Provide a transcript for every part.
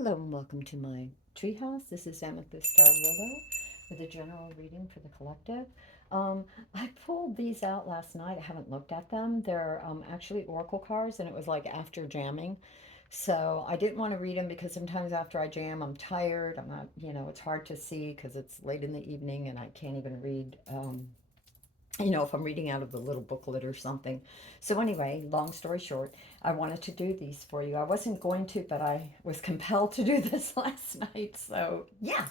Hello and welcome to my treehouse. This is Amethyst Star Willow with a general reading for the collective. Um, I pulled these out last night. I haven't looked at them. They're actually oracle cards, and it was like after jamming. So I didn't want to read them because sometimes after I jam, I'm tired. I'm not, it's hard to see because it's late in the evening and I can't even read. If I'm reading out of the little booklet or something. So, anyway, long story short, I wanted to do these for you. I wasn't going to, but I was compelled to do this last night. So, yeah.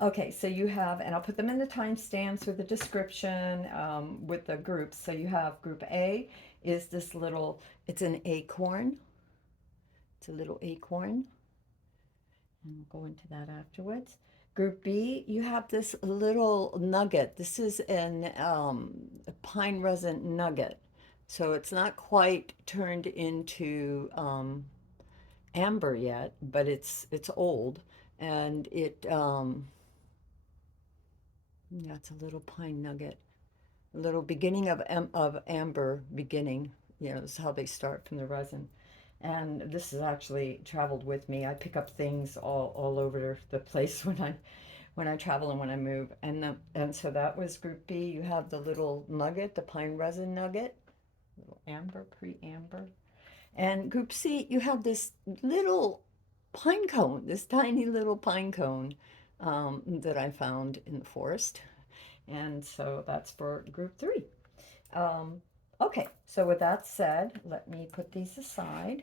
Okay, so you have, and I'll put them in the timestamps with the description with the groups. So, you have group A is this little, it's an acorn. It's a little acorn. And we'll go into that afterwards. Group B, you have this little nugget. This is an a pine resin nugget. So it's not quite turned into amber yet, but it's old, and yeah, it's a little pine nugget, a little beginning of amber beginning. This is how they start from the resin. And this has actually traveled with me. I pick up things all over the place when I travel and when I move. And so that was group B. You have the little nugget, the pine resin nugget, little amber, pre-amber. And group C, you have this little pine cone, this tiny little pine cone that I found in the forest. And so that's for group 3. Um, okay, so with that said, let me put these aside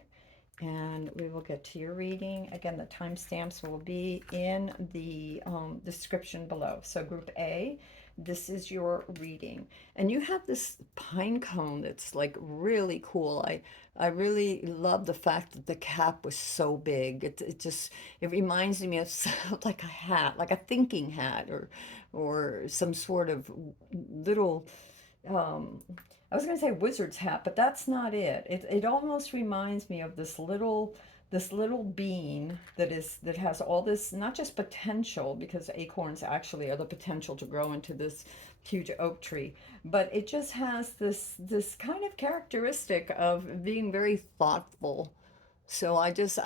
and we will get to your reading. Again, the timestamps will be in the description below. So, Group A, this is your reading. And you have this pine cone that's like really cool. I really love the fact that the cap was so big. It reminds me of like a hat, like a thinking hat or some sort of little um, I was going to say wizard's hat, but that's not it. It almost reminds me of this little bean that has all this not just potential because acorns actually are the potential to grow into this huge oak tree, but it just has this kind of characteristic of being very thoughtful. So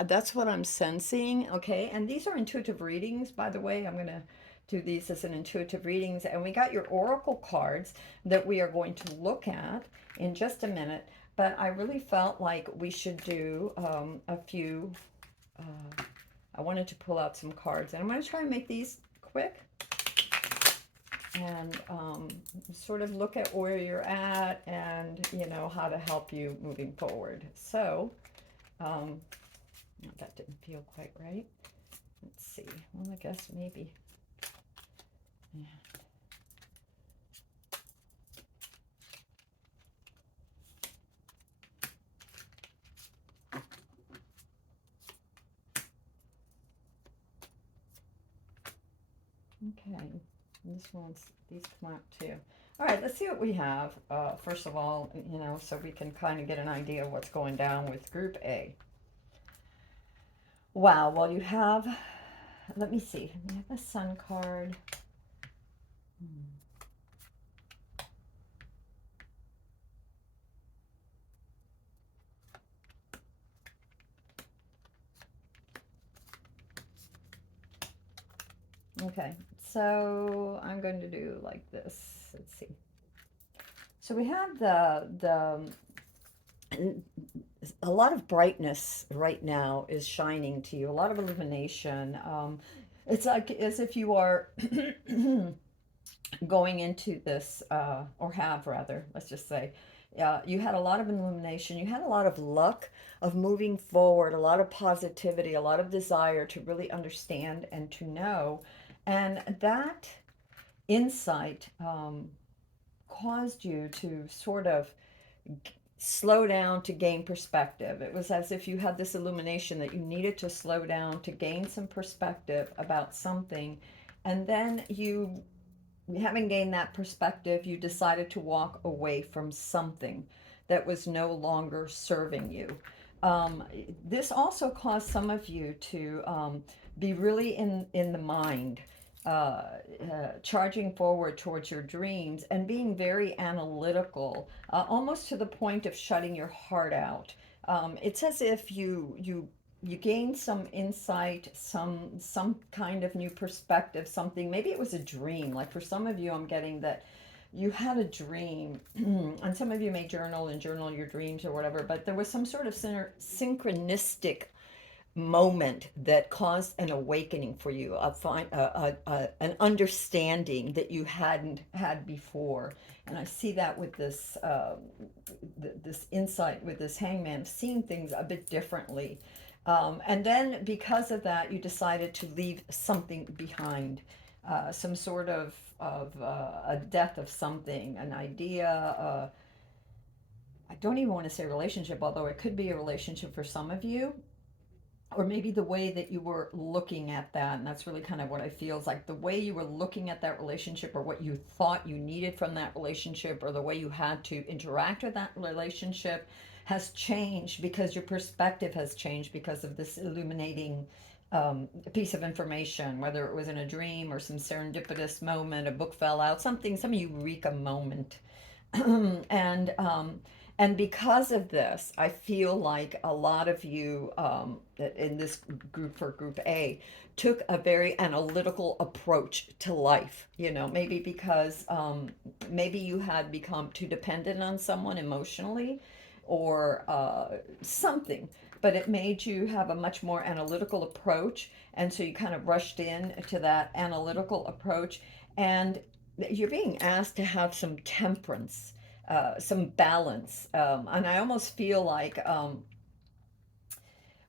that's what I'm sensing. Okay. And these are intuitive readings, by the way. I'm going to do these as an intuitive readings. And we got your oracle cards that we are going to look at in just a minute. But I really felt like we should do a few. I wanted to pull out some cards. And I'm going to try and make these quick and sort of look at where you're at and, how to help you moving forward. So, um, that didn't feel quite right. Let's see. Well, I guess maybe. Yeah. Okay. These come out too. All right, let's see what we have. First of all, so we can kind of get an idea of what's going down with Group A. Wow, well, you have, let me see, we have the Sun card. Hmm. Okay, so I'm going to do like this. Let's see. So we have a lot of brightness right now is shining to you, a lot of illumination. It's like as if you are going into this, or have rather, let's just say, you had a lot of illumination, you had a lot of luck of moving forward, a lot of positivity, a lot of desire to really understand and to know. And that insight caused you to sort of slow down to gain perspective. It was as if you had this illumination that you needed to slow down to gain some perspective about something. And then having gained that perspective, you decided to walk away from something that was no longer serving you. Um, this also caused some of you to be really in the mind, charging forward towards your dreams and being very analytical, almost to the point of shutting your heart out. It's as if you you gained some insight, some kind of new perspective, something. Maybe it was a dream. Like for some of you, I'm getting that you had a dream, and some of you may journal and journal your dreams or whatever. But there was some sort of synchronistic moment that caused an awakening for you, an understanding that you hadn't had before. And I see that with this insight with this hangman, seeing things a bit differently. And then because of that, you decided to leave something behind, some sort of a death of something, an idea. I don't even want to say relationship, although it could be a relationship for some of you, or maybe the way that you were looking at that. And that's really kind of what I feel is like the way you were looking at that relationship, or what you thought you needed from that relationship, or the way you had to interact with that relationship has changed, because your perspective has changed because of this illuminating piece of information, whether it was in a dream or some serendipitous moment, a book fell out, something, some eureka moment. and and because of this, I feel like a lot of you, in this group, for group A, took a very analytical approach to life. You know, maybe because maybe you had become too dependent on someone emotionally, or something, but it made you have a much more analytical approach. And so you kind of rushed in to that analytical approach. And you're being asked to have some temperance, some balance. And I almost feel like,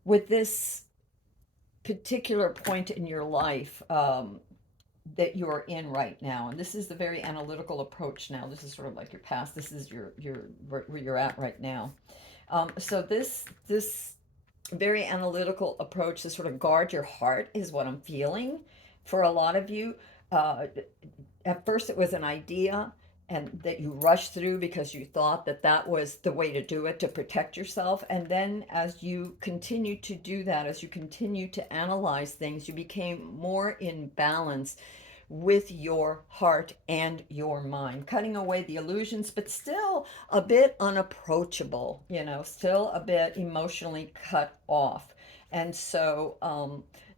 with this particular point in your life, that you're in right now, and this is the very analytical approach now. This is sort of like your past. This is your where you're at right now. So this very analytical approach to sort of guard your heart is what I'm feeling for a lot of you. Uh, at first it was an idea, and that you rushed through because you thought that that was the way to do it, to protect yourself. And then as you continue to do that, as you continue to analyze things, you became more in balance with your heart and your mind, cutting away the illusions, but still a bit unapproachable, you know, still a bit emotionally cut off. And so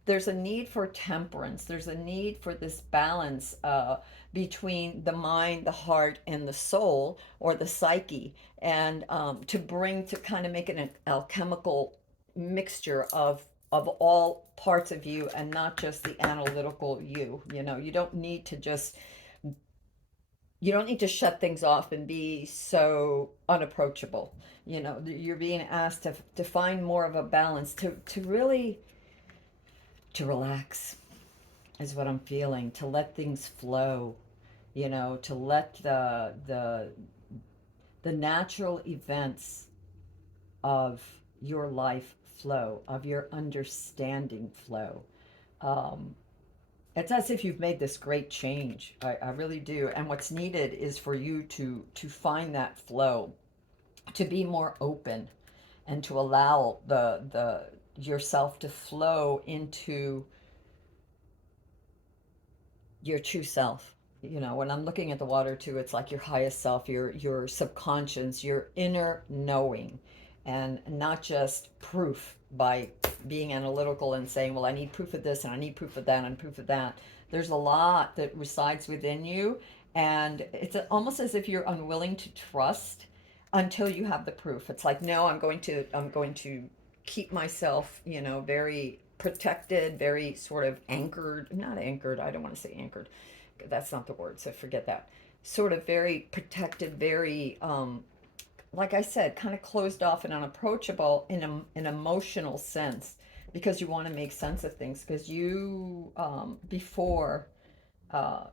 there's a need for temperance. There's a need for this balance, between the mind, the heart, and the soul, or the psyche, and to kind of make it an alchemical mixture of all parts of you, and not just the analytical you. You know, you don't need to shut things off and be so unapproachable. You know, you're being asked to find more of a balance, to really to relax, is what I'm feeling, to let things flow, you know, to let the natural events of your life flow, of your understanding flow. Um, it's as if you've made this great change. I really do. And what's needed is for you to find that flow, to be more open, and to allow the yourself to flow into your true self. You know, when I'm looking at the water too, it's like your highest self, your subconscious, your inner knowing, and not just proof by being analytical and saying, well, I need proof of this and I need proof of that and proof of that. There's a lot that resides within you, and it's almost as if you're unwilling to trust until you have the proof. It's like, no, I'm going to keep myself, you know, very protected, very sort of anchored, not anchored, I don't want to say anchored. That's not the word, so forget that. Sort of very protected, very like I said, kind of closed off and unapproachable in an emotional sense, because you want to make sense of things, because you before uh,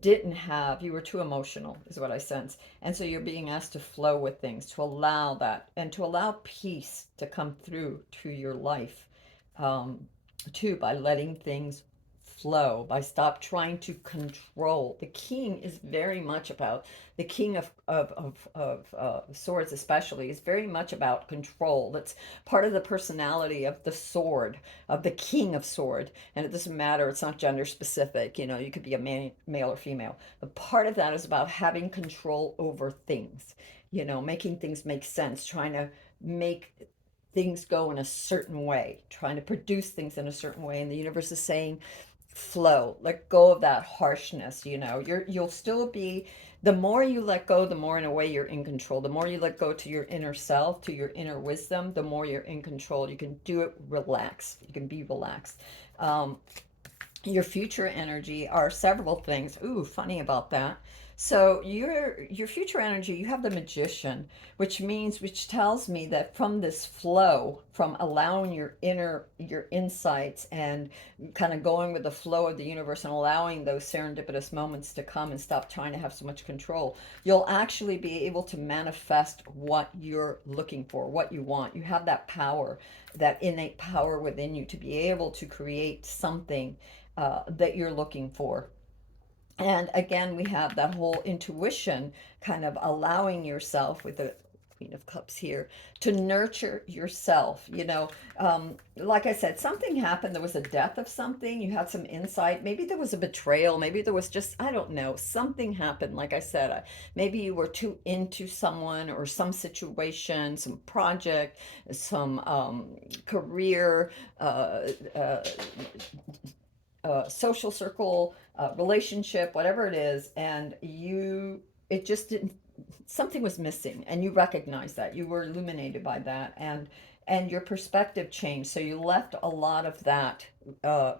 didn't have, you were too emotional, is what I sense. And so you're being asked to flow with things, to allow that, and to allow peace to come through to your life, um, too, by letting things flow, by stop trying to control. The king is very much about, the king of swords especially, is very much about control. That's part of the personality of the sword, of the king of sword. And it doesn't matter, it's not gender specific, you know, you could be a man, male or female, but part of that is about having control over things, you know, making things make sense, trying to make things go in a certain way, trying to produce things in a certain way. And the universe is saying, flow, let go of that harshness. You'll still be, the more you let go, the more in a way you're in control. The more you let go to your inner self, to your inner wisdom, the more you're in control. You can do it relaxed. You can be relaxed. um, your future energy are several things. Ooh, funny about that. So your future energy, you have the magician, which tells me that from this flow, from allowing your insights and kind of going with the flow of the universe and allowing those serendipitous moments to come and stop trying to have so much control, you'll actually be able to manifest what you're looking for, what you want. You have that power, that innate power within you to be able to create something that you're looking for. And again, we have that whole intuition, kind of allowing yourself with the Queen of Cups here to nurture yourself. Like I said, something happened. There was a death of something. You had some insight. Maybe there was a betrayal. Maybe there was just, I don't know, something happened. Like I said, maybe you were too into someone or some situation, some project, some career, uh, social circle, relationship, whatever it is, and it just didn't, something was missing, and you recognized that. You were illuminated by that, and your perspective changed. So you left a lot of that uh,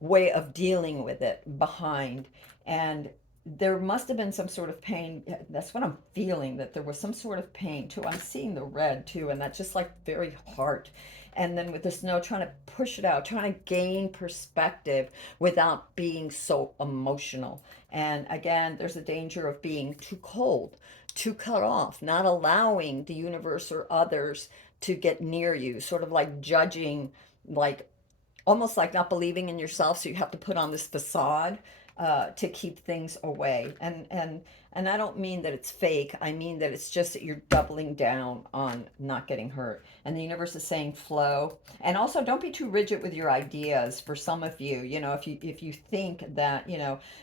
way of dealing with it behind, and there must have been some sort of pain. That's what I'm feeling, that there was some sort of pain too. I'm seeing the red too, and that's just like very hard. And then with the snow, trying to push it out, trying to gain perspective without being so emotional. And again, there's a danger of being too cold, too cut off, not allowing the universe or others to get near you, sort of like judging, like almost like not believing in yourself, so you have to put on this facade to keep things away. And I don't mean that it's fake. I mean that it's just that you're doubling down on not getting hurt. And the universe is saying flow. And also, don't be too rigid with your ideas. For some of you, if you think that,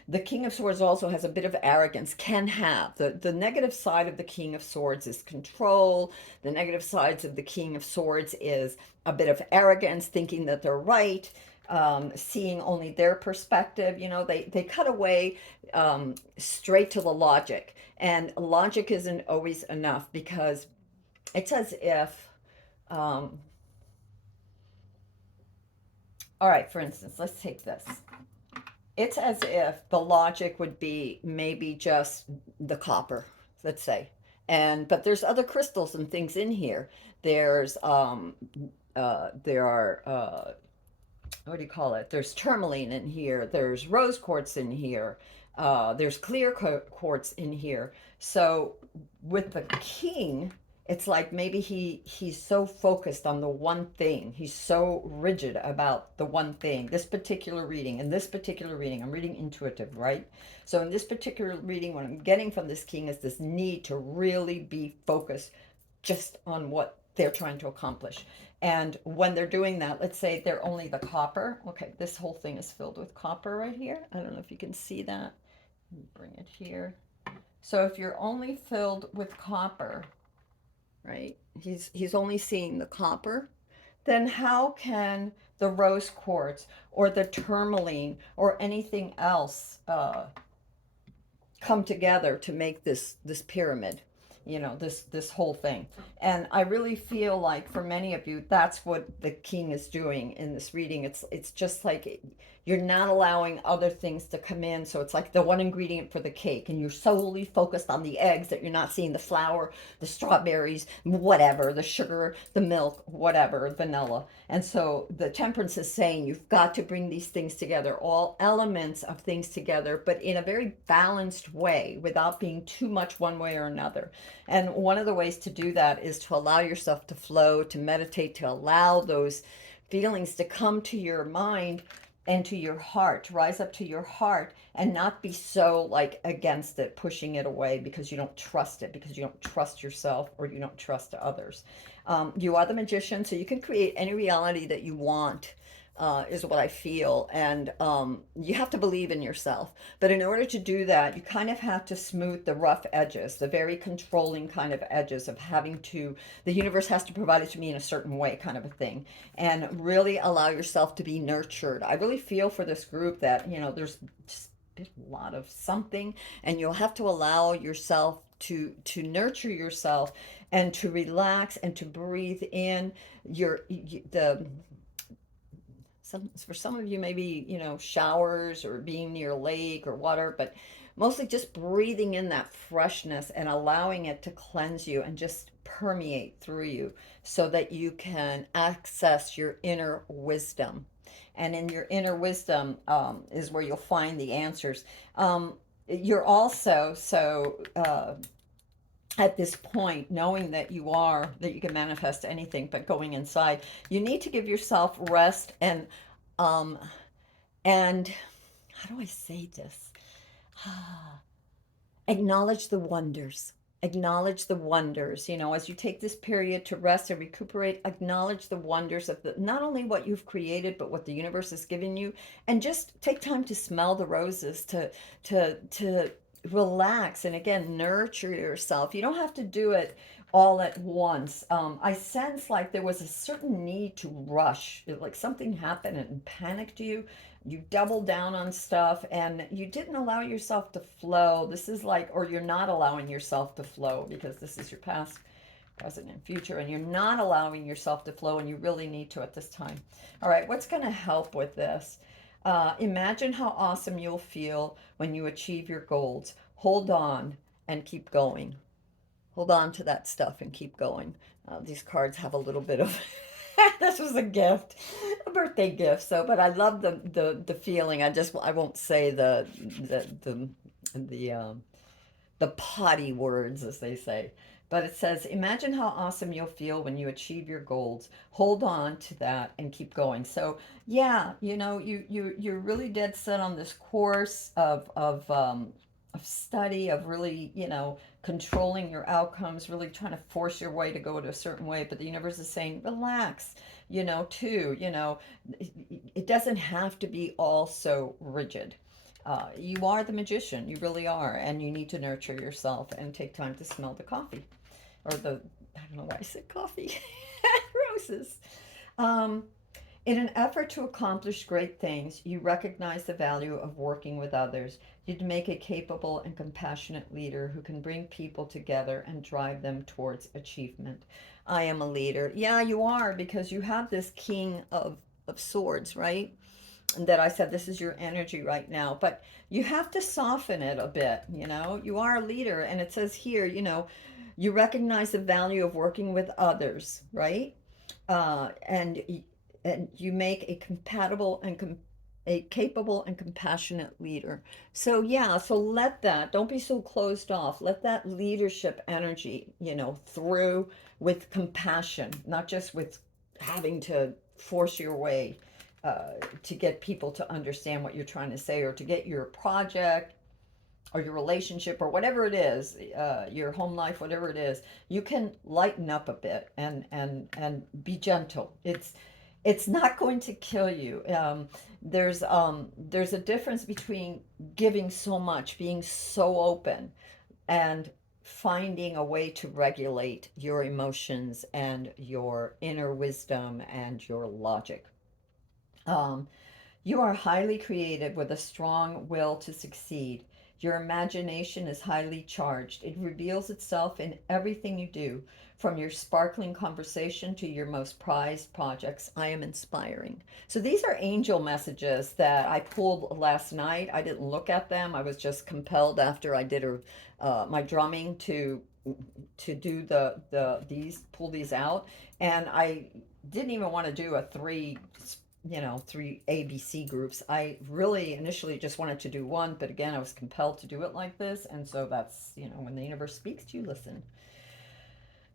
the King of Swords also has a bit of arrogance. Can have the negative side of the King of Swords is control. The negative sides of the King of Swords is a bit of arrogance, thinking that they're right, seeing only their perspective. They cut away straight to the logic. And logic isn't always enough, because it's as if, um, all right, for instance, let's take this. It's as if the logic would be maybe just the copper, let's say. But there's other crystals and things in here. There are what do you call it? There's tourmaline in here. There's rose quartz in here. There's clear quartz in here. So with the king, it's like maybe he's so focused on the one thing. He's so rigid about the one thing. This particular reading, in this particular reading, I'm reading intuitive, right? So in this particular reading, what I'm getting from this king is this need to really be focused just on what they're trying to accomplish. And when they're doing that, let's say they're only the copper. Okay, this whole thing is filled with copper right here. I don't know if you can see that. Let me bring it here. So if you're only filled with copper, right? He's only seeing the copper. Then how can the rose quartz or the tourmaline or anything else come together to make this pyramid, this whole thing? And I really feel like for many of you, that's what the king is doing in this reading. It's just like you're not allowing other things to come in. So it's like the one ingredient for the cake, and you're solely focused on the eggs, that you're not seeing the flour, the strawberries, whatever, the sugar, the milk, whatever, vanilla. And so the temperance is saying you've got to bring these things together, all elements of things together, but in a very balanced way, without being too much one way or another. And one of the ways to do that is to allow yourself to flow, to meditate, to allow those feelings to come to your mind and to your heart, to rise up to your heart, and not be so like against it, pushing it away because you don't trust it, because you don't trust yourself, or you don't trust others. You are the magician, so you can create any reality that you want is what I feel. And you have to believe in yourself. But in order to do that, you kind of have to smooth the rough edges, the very controlling kind of edges of having to, the universe has to provide it to me in a certain way, kind of a thing. And really allow yourself to be nurtured. I really feel for this group that, there's just a lot of something, and you'll have to allow yourself to nurture yourself and to relax and to breathe in the for some of you, maybe, showers or being near a lake or water, but mostly just breathing in that freshness and allowing it to cleanse you and just permeate through you so that you can access your inner wisdom. And in your inner wisdom is where you'll find the answers. You're also at this point, knowing that you can manifest anything, but going inside, you need to give yourself rest um and how do I say this? Acknowledge the wonders. Acknowledge the wonders. As you take this period to rest and recuperate, acknowledge the wonders of not only what you've created, but what the universe has given you. And just take time to smell the roses, to relax, and again, nurture yourself. You don't have to do it all at once. I sense like there was a certain need to rush, like something happened and panicked you doubled down on stuff and you didn't allow yourself to flow. This is like, or you're not allowing yourself to flow because this is your past, present, and future, and you're not allowing yourself to flow, and you really need to at this time. All right, what's going to help with this? Imagine how awesome you'll feel when you achieve your goals. Hold on and keep going. Hold on to that stuff and keep going. These cards have a little bit of this was a gift, a birthday gift. So, but I love the feeling. I won't say the the potty words, as they say. But it says, imagine how awesome you'll feel when you achieve your goals. Hold on to that and keep going. So yeah, you're really dead set on this course of study, of really, controlling your outcomes, really trying to force your way to go to a certain way. But the universe is saying, relax, too. It doesn't have to be all so rigid. You are the magician, you really are, and you need to nurture yourself and take time to smell the coffee or I don't know why I said coffee, roses. Um, in an effort to accomplish great things, you recognize the value of working with others. You'd make a capable and compassionate leader who can bring people together and drive them towards achievement. I am a leader. Yeah, you are, because you have this king of swords, right? That I said, this is your energy right now, but you have to soften it a bit. You are a leader, and it says here, you recognize the value of working with others, right? And you make a capable and compassionate leader. So yeah, so let that, don't be so closed off. Let that leadership energy, through with compassion, not just with having to force your way to get people to understand what you're trying to say, or to get your project or your relationship or whatever it is, your home life, whatever it is. You can lighten up a bit and be gentle. It's not going to kill you. There's a difference between giving so much, being so open, and finding a way to regulate your emotions and your inner wisdom and your logic. Um, you are highly creative with a strong will to succeed. Your imagination is highly charged. It reveals itself in everything you do, from your sparkling conversation to your most prized projects. I am inspiring. So these are angel messages that I pulled last night. I didn't look at them. I was just compelled after I did my drumming to do these, pull these out, and I didn't even want to do a three ABC groups. I really initially just wanted to do one, but again, I was compelled to do it like this. And so that's, when the universe speaks to you, listen.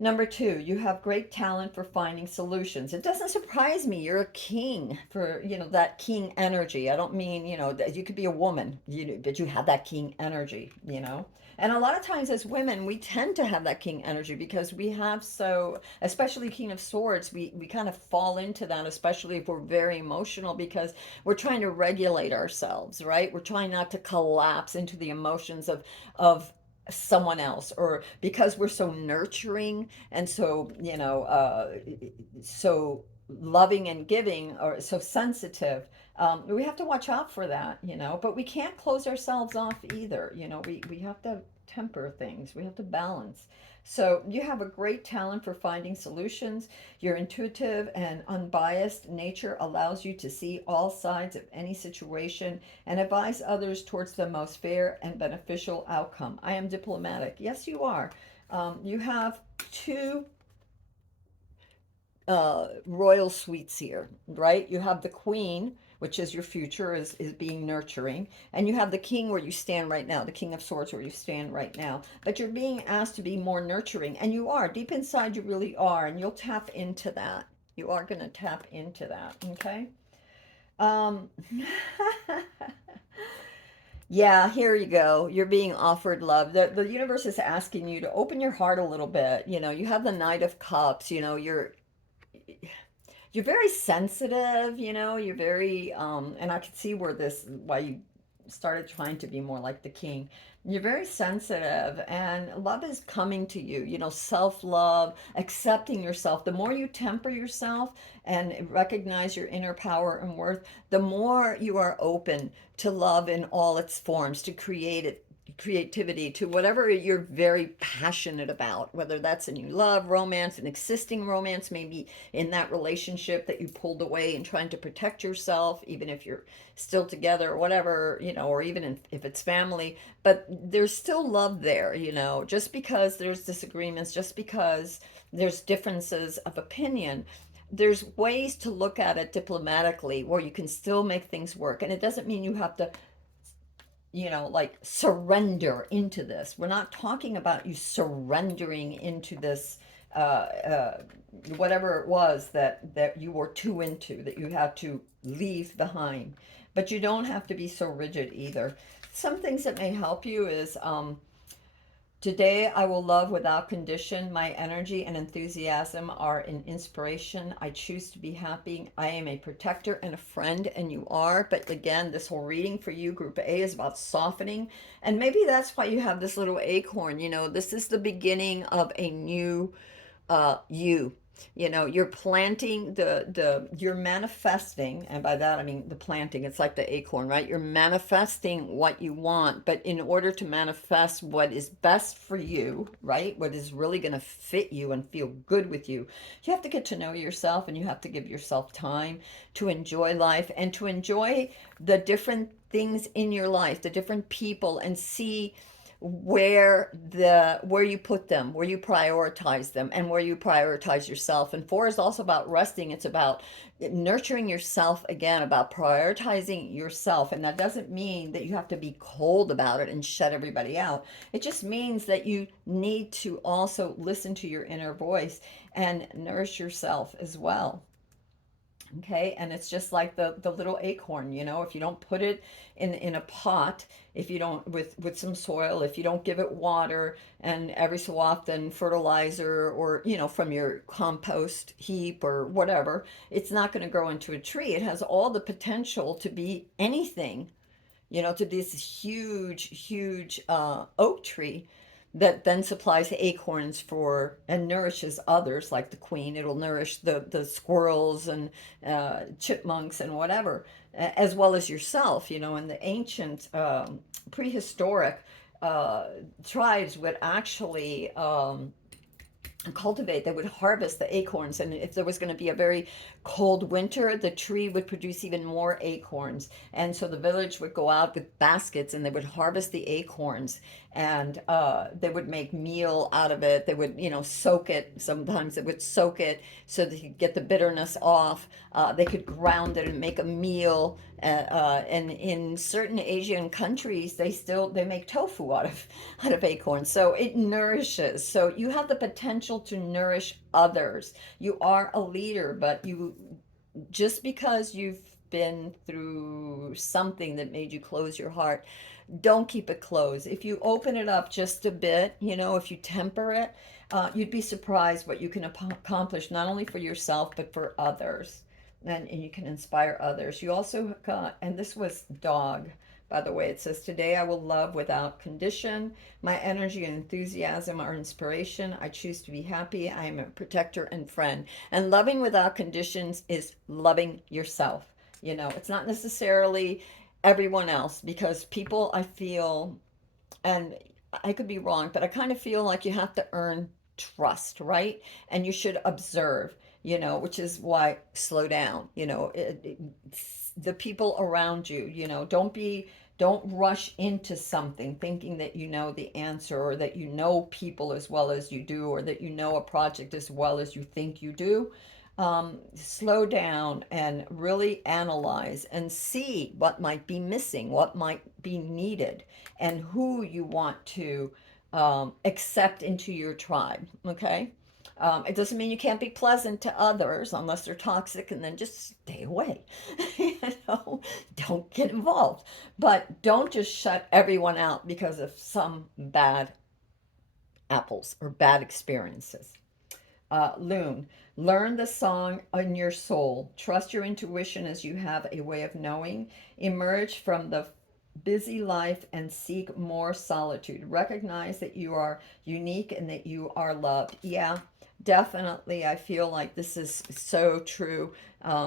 Number two, you have great talent for finding solutions. It doesn't surprise me. You're a king for, that king energy. I don't mean, that you could be a woman, but you have that king energy. And a lot of times as women, we tend to have that king energy because we have so, especially King of Swords, we kind of fall into that, especially if we're very emotional because we're trying to regulate ourselves, right? We're trying not to collapse into the emotions of someone else, or because we're so nurturing and so so loving and giving, or so sensitive. We have to watch out for that. But we can't close ourselves off either. We have to temper things, we have to balance. So you have a great talent for finding solutions. Your intuitive and unbiased nature allows you to see all sides of any situation and advise others towards the most fair and beneficial outcome. I am diplomatic. Yes, you are. You have two royal suites here, right? You have the queen, which is your future, is being nurturing, and you have the king where you stand right now, the king of swords where you stand right now. But you're being asked to be more nurturing, and you are. Deep inside, you really are, and you'll tap into that. You are going to tap into that, okay? Um, Yeah, here you go. You're being offered love. The universe is asking you to open your heart a little bit. You have the Knight of Cups. You're very sensitive, you're very and I could see why you started trying to be more like the king. You're very sensitive, and love is coming to you, self-love, accepting yourself. The more you temper yourself and recognize your inner power and worth, the more you are open to love in all its forms, to create it, creativity, to whatever you're very passionate about, whether that's a new love, romance, an existing romance, maybe in that relationship that you pulled away and trying to protect yourself, even if you're still together or whatever, or even if it's family, but there's still love there, just because there's disagreements, just because there's differences of opinion. There's ways to look at it diplomatically where you can still make things work. And it doesn't mean you have to like surrender into this. We're not talking about you surrendering into this, uh, uh, whatever it was that you were too into, that you had to leave behind. But you don't have to be so rigid either. Some things that may help you is today, I will love without condition. My energy and enthusiasm are an inspiration. I choose to be happy. I am a protector and a friend, and you are. But again, this whole reading for you, Group A, is about softening. And maybe that's why you have this little acorn. This is the beginning of a new you. You're planting you're manifesting, and by that I mean the planting. It's like the acorn, right? You're manifesting what you want, but in order to manifest what is best for you, right? What is really going to fit you and feel good with you, you have to get to know yourself, and you have to give yourself time to enjoy life and to enjoy the different things in your life, the different people, and see where you put them, where you prioritize them, and where you prioritize yourself. And four is also about resting. It's about nurturing yourself again, about prioritizing yourself. And that doesn't mean that you have to be cold about it and shut everybody out. It just means that you need to also listen to your inner voice and nourish yourself as well. Okay, and it's just like the little acorn, if you don't put it in a pot, if you don't, with some soil, if you don't give it water and every so often fertilizer, or from your compost heap or whatever, it's not going to grow into a tree. It has all the potential to be anything, to this huge, huge oak tree that then supplies acorns for and nourishes others, like the queen. It'll nourish the squirrels and chipmunks and whatever, as well as yourself. In the ancient prehistoric uh, tribes would actually cultivate, they would harvest the acorns, and if there was going to be a very cold winter, the tree would produce even more acorns. And so the village would go out with baskets and they would harvest the acorns, and they would make meal out of it. They would, soak it. Sometimes they would soak it so they could get the bitterness off. They could ground it and make a meal. And in certain Asian countries, they make tofu out of acorns. So it nourishes. So you have the potential to nourish others. You are a leader, but you just because you've been through something that made you close your heart, don't keep it closed. If you open it up just a bit, if you temper it, you'd be surprised what you can accomplish, not only for yourself, but for others. And you can inspire others. You also got, and this was dog, by the way, it says, today I will love without condition. My energy and enthusiasm are inspiration. I choose to be happy. I am a protector and friend. And loving without conditions is loving yourself. It's not necessarily everyone else, because people, I feel, and I could be wrong, but I kind of feel like you have to earn trust, right? And you should observe, which is why slow down, the people around you, don't rush into something thinking that you know the answer, or that you know people as well as you do, or that you know a project as well as you think you do. Slow down and really analyze and see what might be missing, what might be needed, and who you want to accept into your tribe. Okay. It doesn't mean you can't be pleasant to others unless they're toxic, and then just stay away. you know, don't get involved. But don't just shut everyone out because of some bad apples or bad experiences. Loon, learn the song in your soul. Trust your intuition as you have a way of knowing. Emerge from the busy life and seek more solitude. Recognize that you are unique and that you are loved. Yeah, definitely. I feel like this is so true.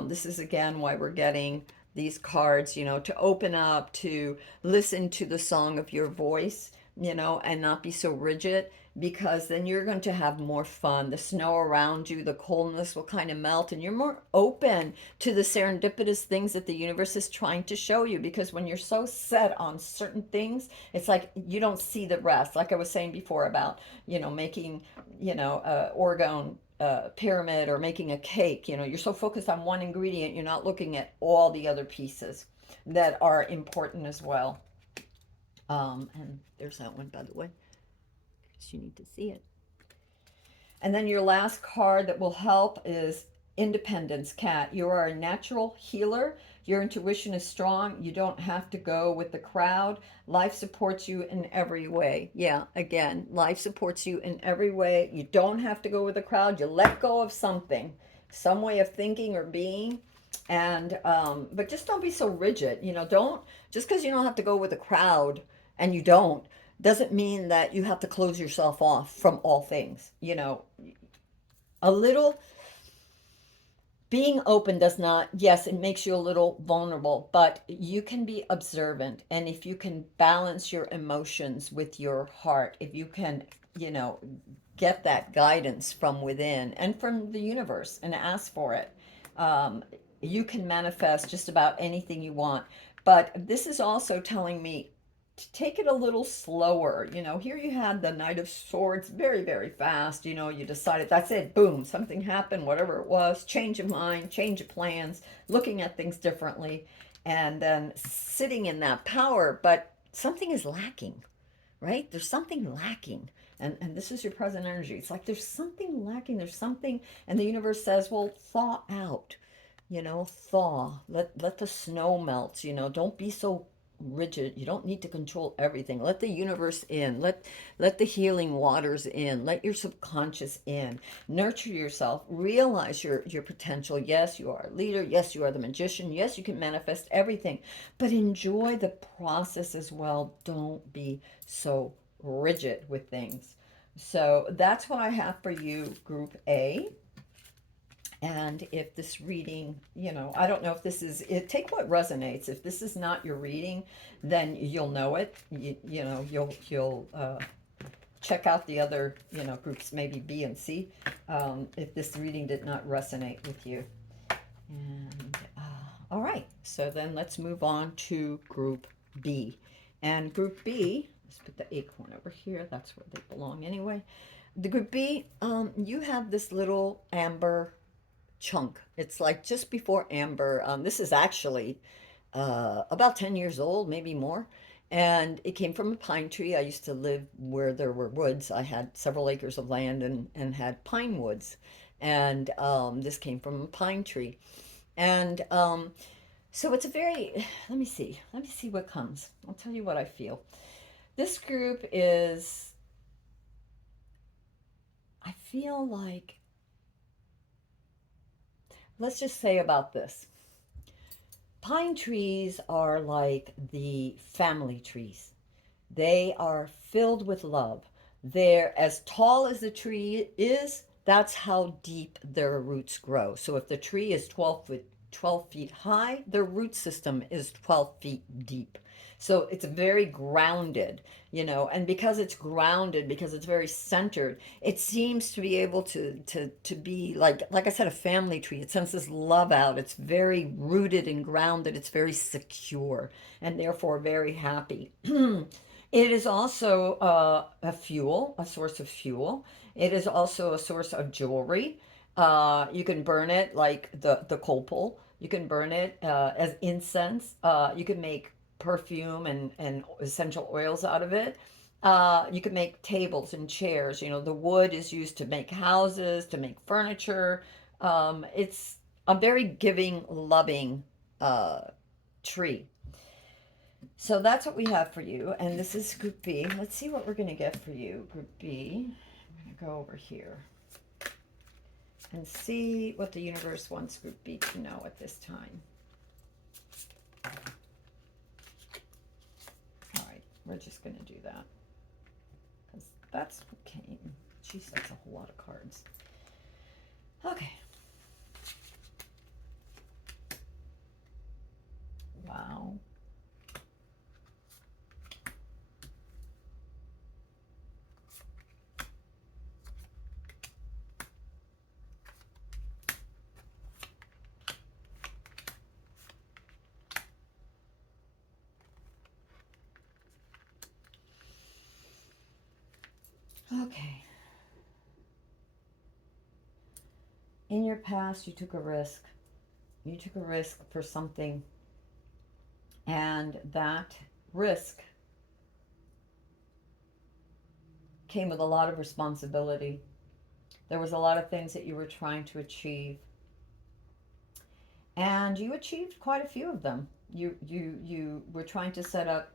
This is again why we're getting these cards, to open up, to listen to the song of your voice, and not be so rigid, because then you're going to have more fun. The snow around you, the coldness will kind of melt, and you're more open to the serendipitous things that the universe is trying to show you. Because when you're so set on certain things, it's like you don't see the rest. Like I was saying before about, making, orgone pyramid, or making a cake. You're so focused on one ingredient, you're not looking at all the other pieces that are important as well. And there's that one, by the way, because you need to see it. And then your last card that will help is Independence Cat. You are a natural healer. Your intuition is strong. You don't have to go with the crowd. Life supports you in every way. Yeah, again, life supports you in every way. You don't have to go with the crowd. You let go of something, some way of thinking or being. And but just don't be so rigid. Don't, just because you don't have to go with the crowd, and you don't, doesn't mean that you have to close yourself off from all things. A little being open does not, yes, it makes you a little vulnerable, but you can be observant. And if you can balance your emotions with your heart, if you can, you know, get that guidance from within and from the universe and ask for it, um, you can manifest just about anything you want. But this is also telling me to take it a little slower. Here you had the Knight of Swords, very, very fast. You decided that's it, boom, something happened, whatever it was, change of mind, change of plans, looking at things differently, and then sitting in that power. But something is lacking, right? There's something lacking. And this is your present energy. It's like there's something lacking, there's something, and the universe says, well, thaw out. Thaw. Let the snow melt. Don't be so rigid. You don't need to control everything. Let the universe in. Let the healing waters in. Let your subconscious in. Nurture yourself. Realize your potential. Yes, you are a leader. Yes, you are the magician. Yes, you can manifest everything. But enjoy the process as well. Don't be so rigid with things. So that's what I have for you, Group A. And if this reading, I don't know if this is it, take what resonates. If this is not your reading, then you'll know it. You'll check out the other, groups, maybe B and C, if this reading did not resonate with you. And all right, so then let's move on to group B. And group B, let's put the acorn over here. That's where they belong anyway. The group B, you have this little amber chunk. It's like just before amber. This is actually about 10 years old, maybe more. And it came from a pine tree. I used to live where there were woods. I had several acres of land and had pine woods. And this came from a pine tree. And so it's a very, let me see what comes. I'll tell you what I feel. This group is, I feel like, let's just say about this. Pine trees are like the family trees. They are filled with love. They're as tall as the tree is, that's how deep their roots grow. So if the tree is 12 feet high, their root system is 12 feet deep. So it's very grounded, and because it's grounded, because it's very centered, it seems to be able to be like I said, a family tree. It sends this love out. It's very rooted and grounded. It's very secure and therefore very happy. It is also a source of fuel. It is also a source of jewelry. You can burn it like the copal. You can burn it as incense. You can make perfume and essential oils out of it. You can make tables and chairs. The wood is used to make houses, to make furniture. It's a very giving, loving uh, tree. So that's what we have for you. And this is group B. Let's see what we're going to get for you, group B. I'm going to go over here and see what the universe wants group B to know at this time. All right, we're just going to do that because that's what came. Geez, that's a whole lot of cards. Okay. Wow. Okay. In your past, you took a risk. You took a risk for something, and that risk came with a lot of responsibility. There was a lot of things that you were trying to achieve, and you achieved quite a few of them. You were trying to set up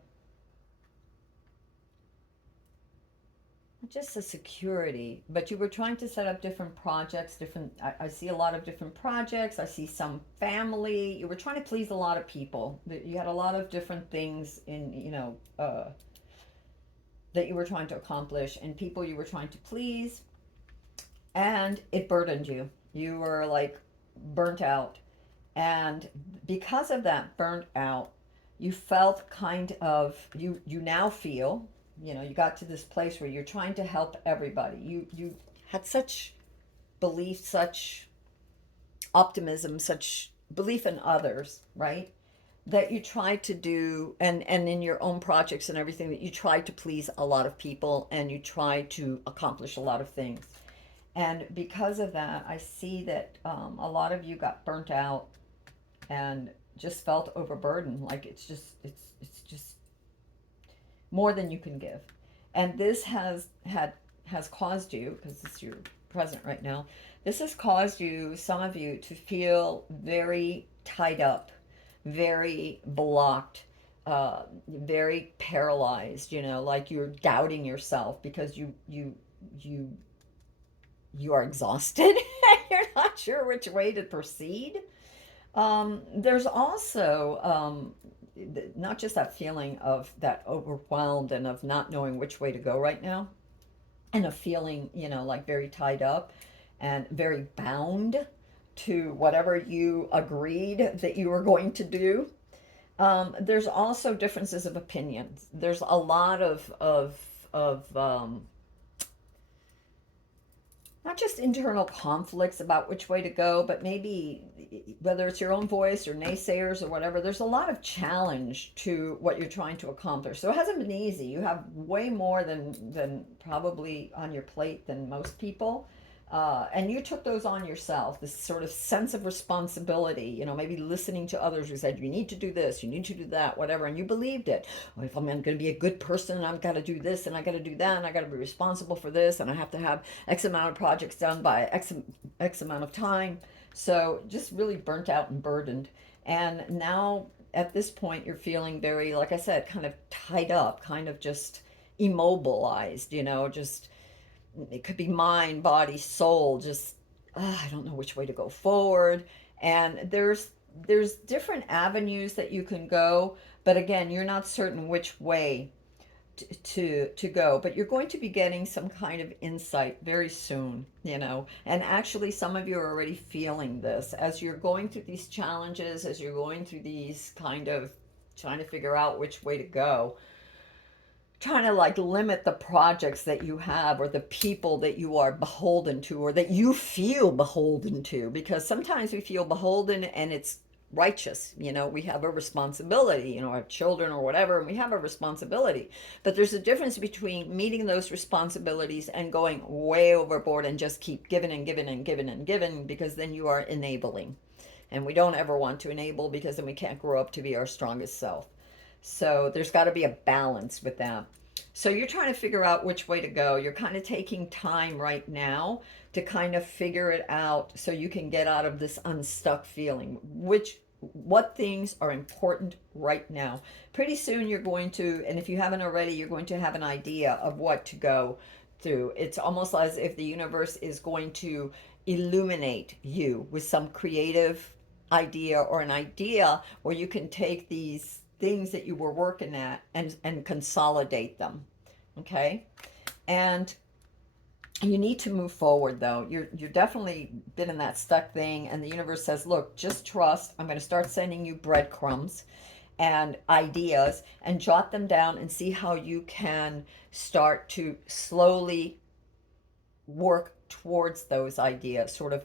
not just a security, but you were trying to set up different projects, I see a lot of different projects. I see some family. You were trying to please a lot of people. You had a lot of different things that you were trying to accomplish and people you were trying to please, and it burdened you. You were like burnt out. And because of that burnt out, you felt kind of, you now feel, you got to this place where you're trying to help everybody. You had such belief, such optimism, such belief in others, right? That you tried to do, and in your own projects and everything, that you tried to please a lot of people and you tried to accomplish a lot of things. And because of that, I see that a lot of you got burnt out and just felt overburdened. Like it's just more than you can give. And this has caused you, because this is your present right now, this has caused you, some of you, to feel very tied up, very blocked, very paralyzed, like you're doubting yourself because you you are exhausted. You're not sure which way to proceed. There's also not just that feeling of that overwhelmed and of not knowing which way to go right now, and of feeling, like very tied up and very bound to whatever you agreed that you were going to do. There's also differences of opinions. There's a lot of not just internal conflicts about which way to go, but maybe whether it's your own voice or naysayers or whatever, there's a lot of challenge to what you're trying to accomplish. So it hasn't been easy. You have way more than probably on your plate than most people. And you took those on yourself, this sort of sense of responsibility, maybe listening to others who said, you need to do this, you need to do that, whatever, and you believed it. Well, if I'm going to be a good person, I've got to do this, and I got to do that, and I got to be responsible for this, and I have to have X amount of projects done by X amount of time. So just really burnt out and burdened. And now at this point, you're feeling very, like I said, kind of tied up, kind of just immobilized, just it could be mind, body, soul, just I don't know which way to go forward. And there's different avenues that you can go, but again, you're not certain which way to go, but you're going to be getting some kind of insight very soon, and actually some of you are already feeling this as you're going through these challenges, as you're going through these kind of trying to figure out which way to go, trying to like limit the projects that you have or the people that you are beholden to or that you feel beholden to, because sometimes we feel beholden and it's righteous. We have a responsibility, our children or whatever, and we have a responsibility, but there's a difference between meeting those responsibilities and going way overboard and just keep giving and giving and giving and giving, because then you are enabling, and we don't ever want to enable, because then we can't grow up to be our strongest self. So there's got to be a balance with that. So you're trying to figure out which way to go. You're kind of taking time right now to kind of figure it out so you can get out of this unstuck feeling. What things are important right now. Pretty soon you're going to, and if you haven't already, you're going to have an idea of what to go through. It's almost as if the universe is going to illuminate you with some creative idea, or an idea where you can take these things that you were working at and consolidate them. Okay? And you need to move forward, though. You're definitely been in that stuck thing, and the universe says, look, just trust. I'm going to start sending you breadcrumbs and ideas, and jot them down and see how you can start to slowly work towards those ideas, sort of,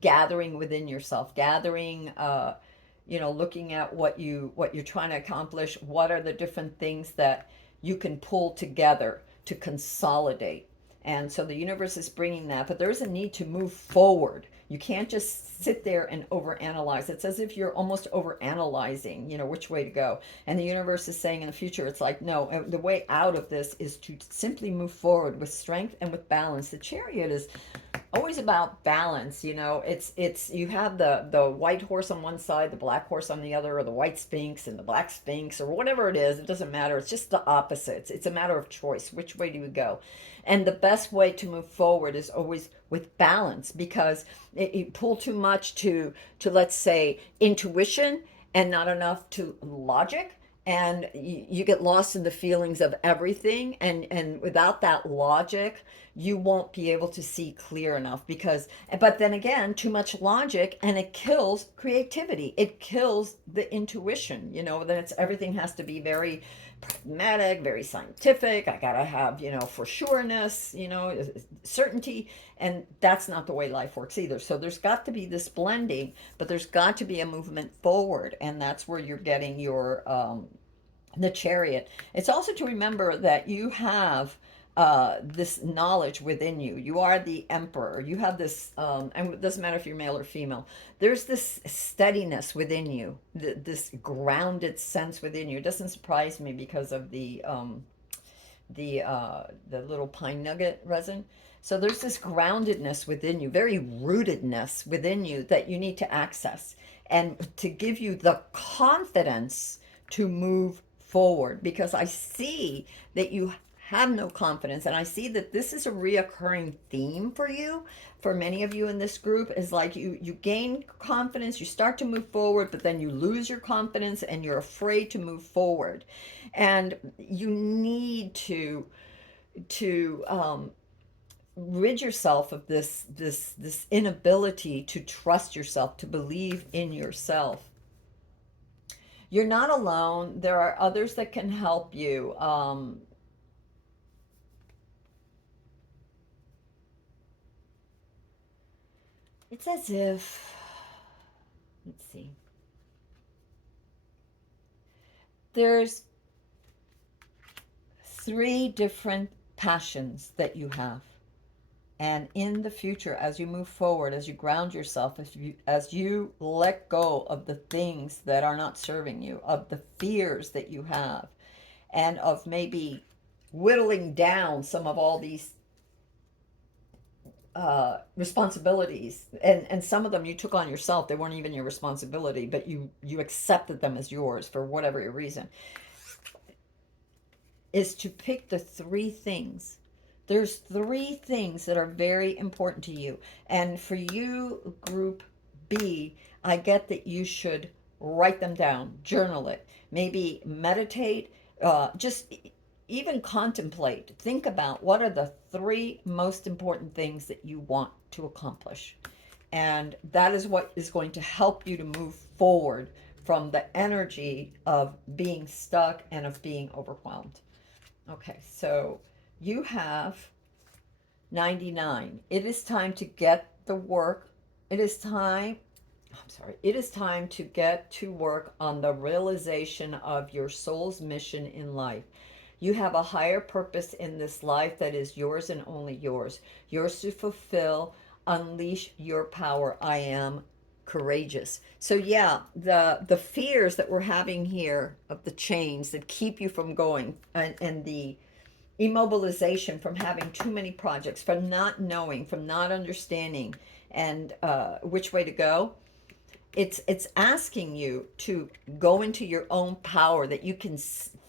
gathering within yourself, gathering, looking at what you're trying to accomplish. What are the different things that you can pull together to consolidate? And so the universe is bringing that, but there's a need to move forward. You can't just sit there and overanalyze. It's as if you're almost overanalyzing, which way to go. And the universe is saying in the future, it's like, no, the way out of this is to simply move forward with strength and with balance. The Chariot is always about balance. It's you have the white horse on one side, the black horse on the other, or the white sphinx and the black sphinx, or whatever it is. It doesn't matter. It's just the opposites. It's a matter of choice. Which way do you go? And the best way to move forward is always with balance, because you pull too much to let's say intuition and not enough to logic, and you get lost in the feelings of everything, and without that logic you won't be able to see clear enough, because but then again, too much logic and it kills creativity, it kills the intuition. Then it's everything has to be very pragmatic, very scientific. I gotta have, for sureness, certainty, and that's not the way life works either. So there's got to be this blending, but there's got to be a movement forward, and that's where you're getting your the Chariot. It's also to remember that you have this knowledge within you. You are the emperor. You have this, and it doesn't matter if you're male or female. There's this steadiness within you, this grounded sense within you. It doesn't surprise me because of the little pine nugget resin. So there's this groundedness within you, very rootedness within you that you need to access, and to give you the confidence to move forward, because I see that you have no confidence, and I see that this is a reoccurring theme for you. For many of you in this group, is like you gain confidence, you start to move forward, but then you lose your confidence and you're afraid to move forward, and you need to rid yourself of this inability to trust yourself, to believe in yourself. You're not alone. There are others that can help you. It's as if, let's see, there's three different passions that you have. And in the future, as you move forward, as you ground yourself, as you let go of the things that are not serving you, of the fears that you have, and of maybe whittling down some of all these responsibilities, and some of them you took on yourself, they weren't even your responsibility, but you accepted them as yours for whatever your reason, is to pick the three things. There's three things that are very important to you. And for you, group B, I get that you should write them down, journal it, maybe meditate, just even contemplate. Think about what are the three most important things that you want to accomplish. And that is what is going to help you to move forward from the energy of being stuck and of being overwhelmed. Okay, so you have 99. It is time to get the work. It is time, I'm sorry, it is time to get to work on the realization of your soul's mission in life. You have a higher purpose in this life that is yours and only yours. Yours to fulfill, unleash your power. I am courageous. So yeah, the fears that we're having here of the chains that keep you from going, and the immobilization from having too many projects, from not knowing, from not understanding, and which way to go. It's asking you to go into your own power, that you can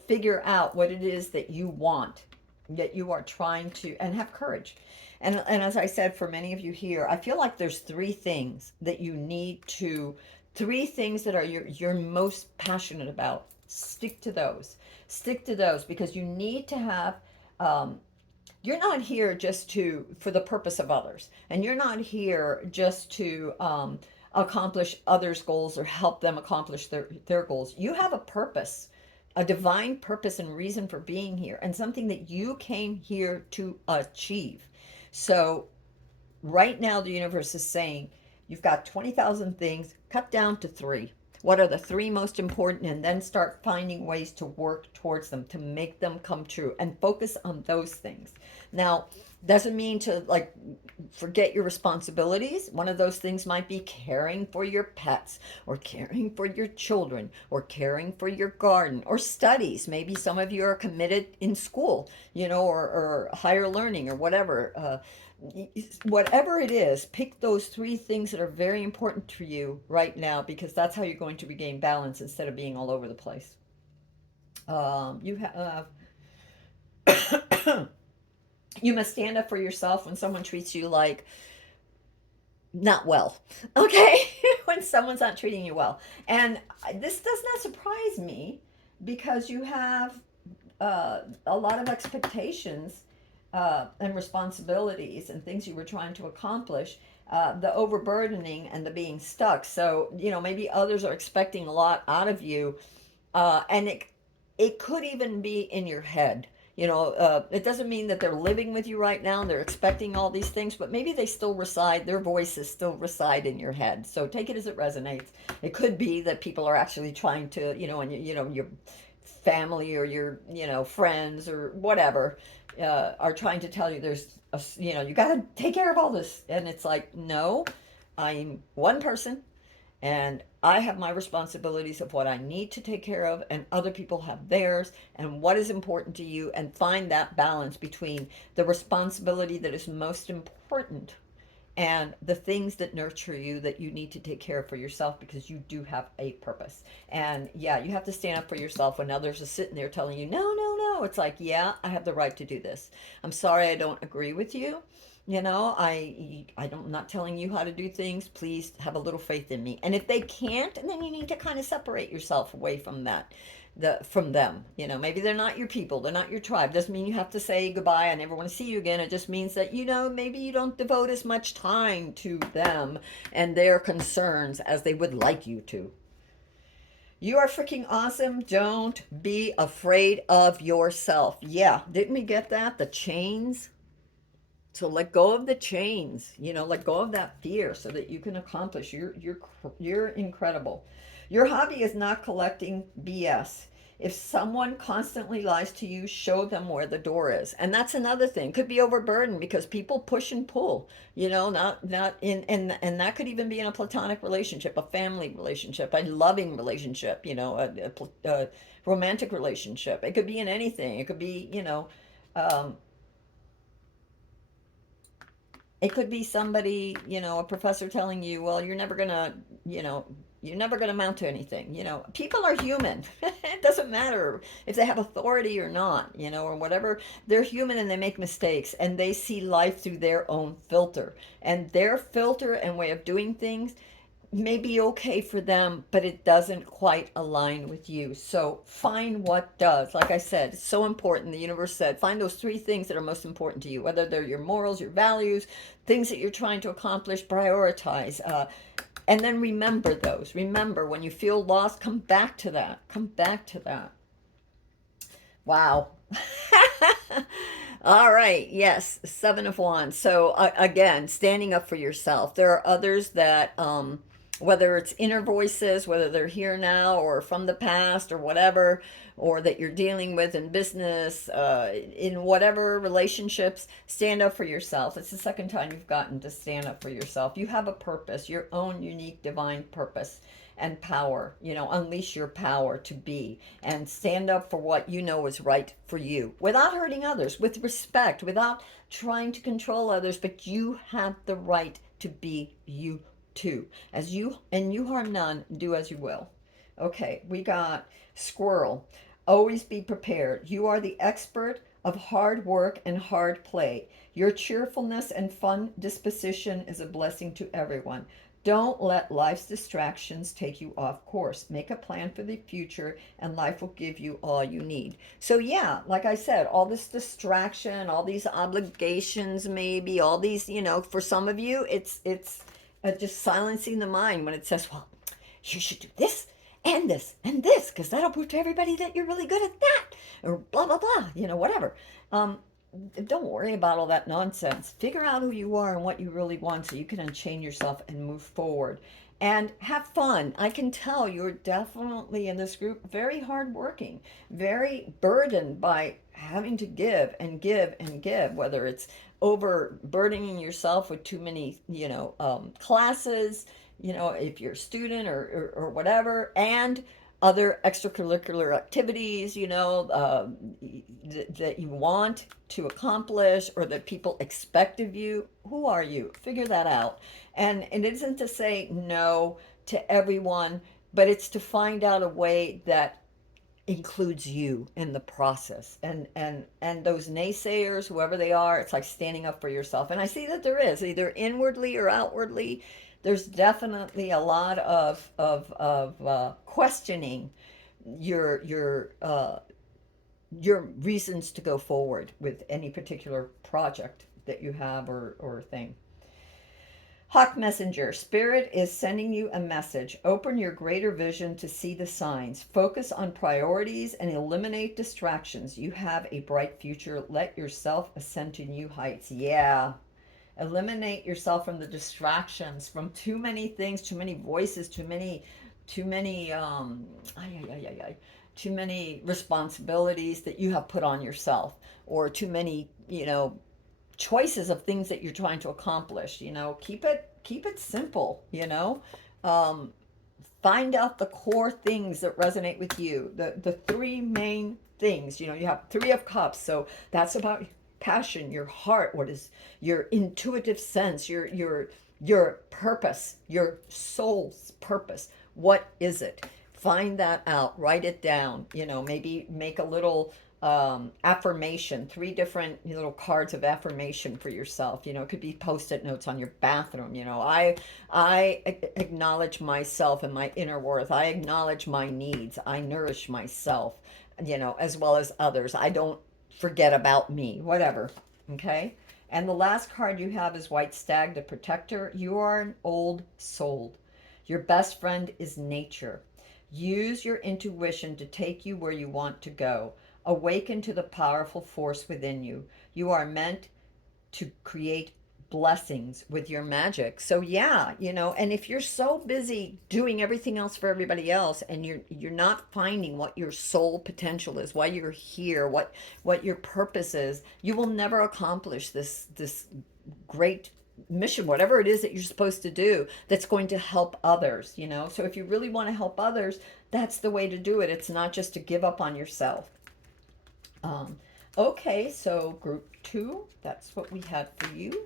figure out what it is that you want, that you are trying to, and have courage. And as I said, for many of you here, I feel like there's three things that you need to, three things that are you're most passionate about. Stick to those. Stick to those, because you need to have, um, you're not here just to for the purpose of others, and you're not here just to accomplish others goals or help them accomplish their goals. You have a purpose, a divine purpose and reason for being here, and something that you came here to achieve. So right now the universe is saying you've got 20,000 things, cut down to three. What are the three most important? And then start finding ways to work towards them, to make them come true, and focus on those things. Now, doesn't mean to like forget your responsibilities. One of those things might be caring for your pets, or caring for your children, or caring for your garden, or studies. Maybe some of you are committed in school, or higher learning, or whatever. Whatever it is, pick those three things that are very important to you right now, because that's how you're going to regain balance instead of being all over the place. You have you must stand up for yourself when someone treats you like not well. Okay, when someone's not treating you well, and this does not surprise me, because you have a lot of expectations and responsibilities and things you were trying to accomplish, the overburdening and the being stuck. So, maybe others are expecting a lot out of you, and it could even be in your head. It doesn't mean that they're living with you right now and they're expecting all these things, but maybe they still reside, their voices still reside in your head. So take it as it resonates. It could be that people are actually trying to, and your family, or your, friends, or whatever, are trying to tell you there's you got to take care of all this. And it's like, no, I'm one person, and I have my responsibilities of what I need to take care of, and other people have theirs, and what is important to you, and find that balance between the responsibility that is most important and the things that nurture you, that you need to take care of for yourself, because you do have a purpose. And yeah, you have to stand up for yourself when others are sitting there telling you, no, no, no. It's like, yeah, I have the right to do this. I'm sorry I don't agree with you. I'm not telling you how to do things. Please have a little faith in me. And if they can't, then you need to kind of separate yourself away from that, from them. Maybe they're not your people, they're not your tribe. Doesn't mean you have to say goodbye, I never want to see you again. It just means that, maybe you don't devote as much time to them and their concerns as they would like you to. You are freaking awesome. Don't be afraid of yourself. Yeah, didn't we get that? The chains. So let go of the chains, let go of that fear so that you can accomplish. You're incredible. Your hobby is not collecting BS. If someone constantly lies to you, show them where the door is. And that's another thing. Could be overburdened because people push and pull, not in and that could even be in a platonic relationship, a family relationship, a loving relationship, a romantic relationship. It could be in anything. It could be, um, it could be somebody, a professor telling you, well, you know, you're never gonna amount to anything. People are human. It doesn't matter if they have authority or not, or whatever. They're human and they make mistakes and they see life through their own filter. And their filter and way of doing things may be okay for them, but it doesn't quite align with you. So find what does. Like I said, it's so important. The universe said, find those three things that are most important to you, whether they're your morals, your values, things that you're trying to accomplish, prioritize. And then remember those. Remember when you feel lost, come back to that. Come back to that. Wow. All right. Yes. Seven of Wands. So again, standing up for yourself. There are others that, whether it's inner voices, whether they're here now or from the past or whatever, or that you're dealing with in business, in whatever relationships, stand up for yourself. It's the second time you've gotten to stand up for yourself. You have a purpose, your own unique divine purpose and power. Unleash your power to be and stand up for what you know is right for you without hurting others, with respect, without trying to control others. But you have the right to be you too. As you and you harm none, do as you will. Okay, we got squirrel. Always be prepared. You are the expert of hard work and hard play. Your cheerfulness and fun disposition is a blessing to everyone. Don't let life's distractions take you off course. Make a plan for the future, and life will give you all you need. So, yeah, like I said, all this distraction, all these obligations, maybe all these, for some of you, it's just silencing the mind when it says, well, you should do this and this because that'll prove to everybody that you're really good at that, or blah blah blah, whatever. um, don't worry about all that nonsense. Figure out who you are and what you really want so you can unchain yourself and move forward and have fun. I can tell you're definitely in this group very hardworking, very burdened by having to give and give and give, whether it's overburdening yourself with too many, classes, if you're a student or whatever, and other extracurricular activities, that you want to accomplish or that people expect of you. Who are you? Figure that out. And it isn't to say no to everyone, but it's to find out a way that includes you in the process. And those naysayers, whoever they are, it's like standing up for yourself. And I see that there is, either inwardly or outwardly, there's definitely a lot of questioning your reasons to go forward with any particular project that you have or thing. Hawk Messenger, Spirit is sending you a message. Open your greater vision to see the signs. Focus on priorities and eliminate distractions. You have a bright future. Let yourself ascend to new heights. Yeah. Eliminate yourself from the distractions, from too many things, too many voices, ay, ay, ay, ay, too many responsibilities that you have put on yourself, or too many, choices of things that you're trying to accomplish. Keep it simple. um, Find out the core things that resonate with you, the three main things. You have three of cups, so that's about passion, your heart, what is your intuitive sense, your purpose, your soul's purpose. What is it? Find that out, write it down. Maybe make a little affirmation, three different little cards of affirmation for yourself. It could be post-it notes on your bathroom. I acknowledge myself and my inner worth. I acknowledge my needs. I nourish myself, as well as others. I don't forget about me, whatever. Okay. And the last card you have is White Stag, the Protector. You are an old soul. Your best friend is nature. Use your intuition to take you where you want to go. Awaken to the powerful force within you. You are meant to create blessings with your magic. So yeah, and if you're so busy doing everything else for everybody else and you're not finding what your soul potential is, why you're here, what your purpose is, you will never accomplish this great mission, whatever it is that you're supposed to do that's going to help others, So if you really want to help others, that's the way to do it. It's not just to give up on yourself. Um, okay, so group two, that's what we had for you.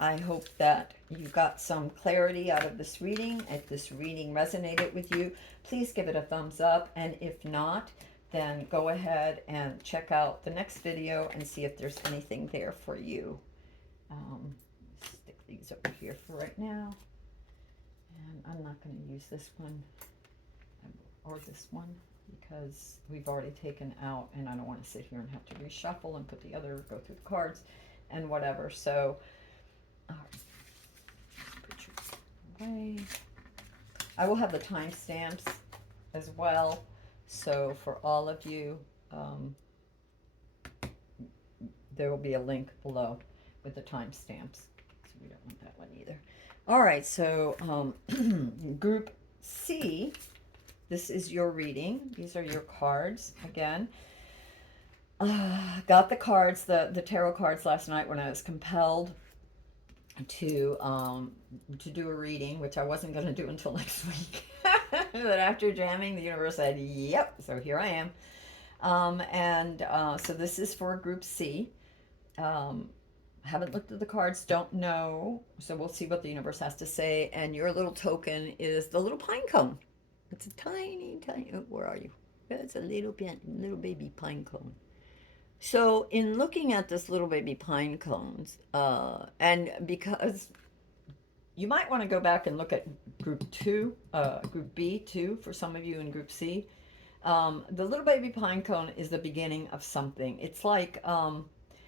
I hope that you got some clarity out of this reading. If this reading resonated with you, please give it a thumbs up. And if not, then go ahead and check out the next video and see if there's anything there for you. Stick these over here for right now. And I'm not going to use this one or this one because we've already taken out, and I don't want to sit here and have to reshuffle and put the other, go through the cards and whatever. So, all right, put your away. I will have the timestamps as well. So for all of you, there will be a link below with the timestamps. So we don't want that one either. All right, so group C, this is your reading. These are your cards again. Got the cards, the tarot cards last night when I was compelled to do a reading, which I wasn't going to do until next week. But after jamming, the universe said, "Yep." So here I am. So this is for group C. Haven't looked at the cards, don't know. So we'll see what the universe has to say. And your little token is the little pine cone. It's a tiny, oh, where are you? It's a little baby pine cone. So in looking at this little baby pine cones, and because you might want to go back and look at group B too, for some of you in group C. The little baby pine cone is the beginning of something. It's like,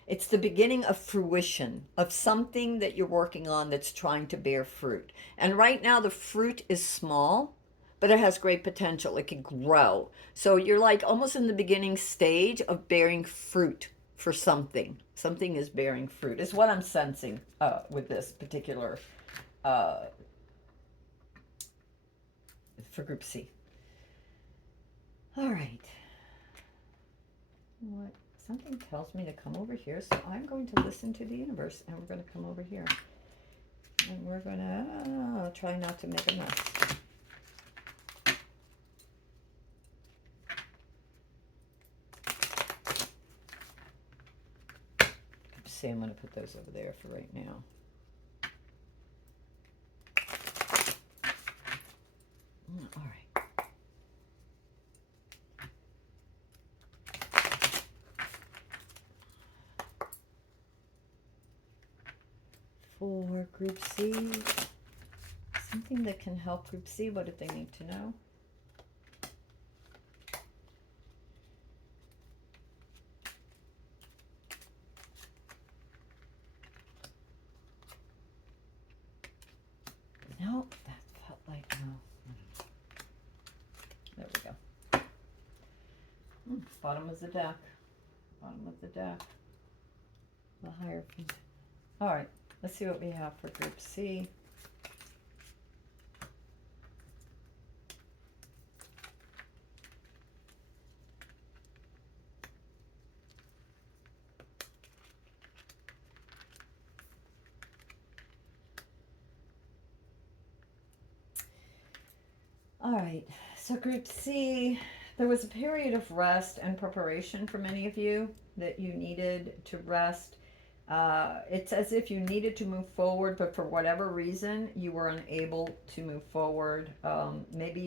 it's the beginning of fruition of something that you're working on that's trying to bear fruit. And right now the fruit is small, but it has great potential. It can grow. So you're like almost in the beginning stage of bearing fruit for something. Something is bearing fruit, is what I'm sensing with this particular, for group C. All right. What? Something tells me to come over here, so I'm going to listen to the universe, and we're going to come over here. And we're going to try not to make a mess. See, I'm going to put those over there for right now. All right. For group C, something that can help group C. What did they need to know? No, that felt like no. There we go. Bottom of the deck. Bottom of the deck. The Hierophant. All right. Let's see what we have for group C. All right, so group C, there was a period of rest and preparation for many of you that you needed to rest. It's as if you needed to move forward, but for whatever reason, you were unable to move forward. Maybe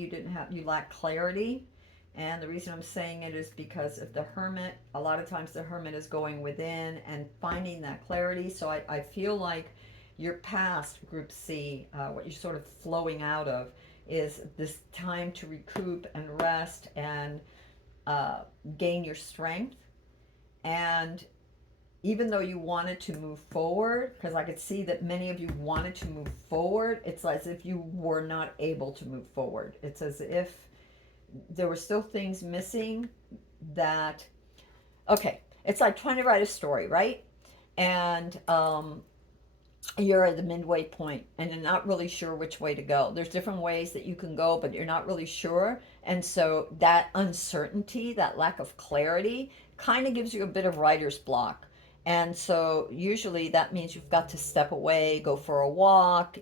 you lack clarity. And the reason I'm saying it is because of the Hermit. A lot of times the Hermit is going within and finding that clarity. So I feel like your past, group C, what you're sort of flowing out of, is this time to recoup and rest and gain your strength. And even though you wanted to move forward, because I could see that many of you wanted to move forward, it's as if you were not able to move forward. It's as if there were still things missing that, okay, it's like trying to write a story, right? and you're at the midway point and you're not really sure which way to go. There's different ways that you can go, but you're not really sure. And so that uncertainty, that lack of clarity, kind of gives you a bit of writer's block. And so usually that means you've got to step away, go for a walk,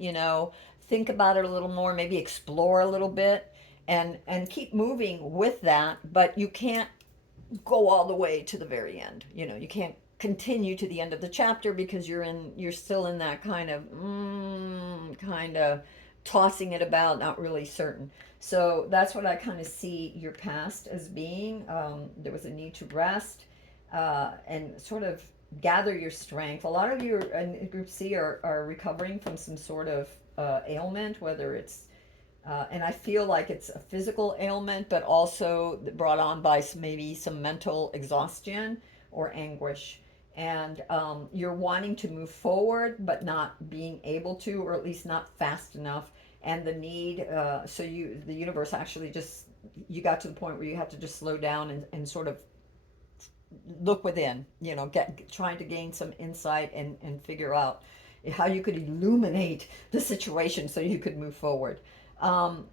think about it a little more, maybe explore a little bit and keep moving with that, but you can't go all the way to the very end. You can't continue to the end of the chapter because you're still in that kind of tossing it about, not really certain. So that's what I kind of see your past as being. There was a need to rest and sort of gather your strength. A lot of you in Group C are recovering from some sort of ailment, whether it's and I feel like it's a physical ailment, but also brought on by maybe some mental exhaustion or anguish. And you're wanting to move forward, but not being able to, or at least not fast enough. And the need, the universe actually just, you got to the point where you had to just slow down and sort of look within, trying to gain some insight and figure out how you could illuminate the situation so you could move forward. Um,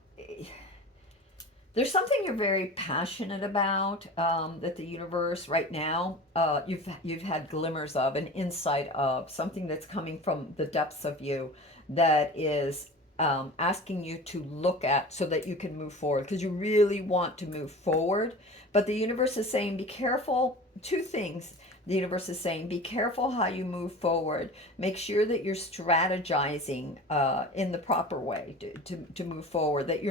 there's something you're very passionate about that the universe right now you've had glimmers of, an insight of something that's coming from the depths of you that is asking you to look at so that you can move forward because you really want to move forward. But the universe is saying, be careful. Two things. The universe is saying, be careful how you move forward. Make sure that you're strategizing in the proper way to move forward, that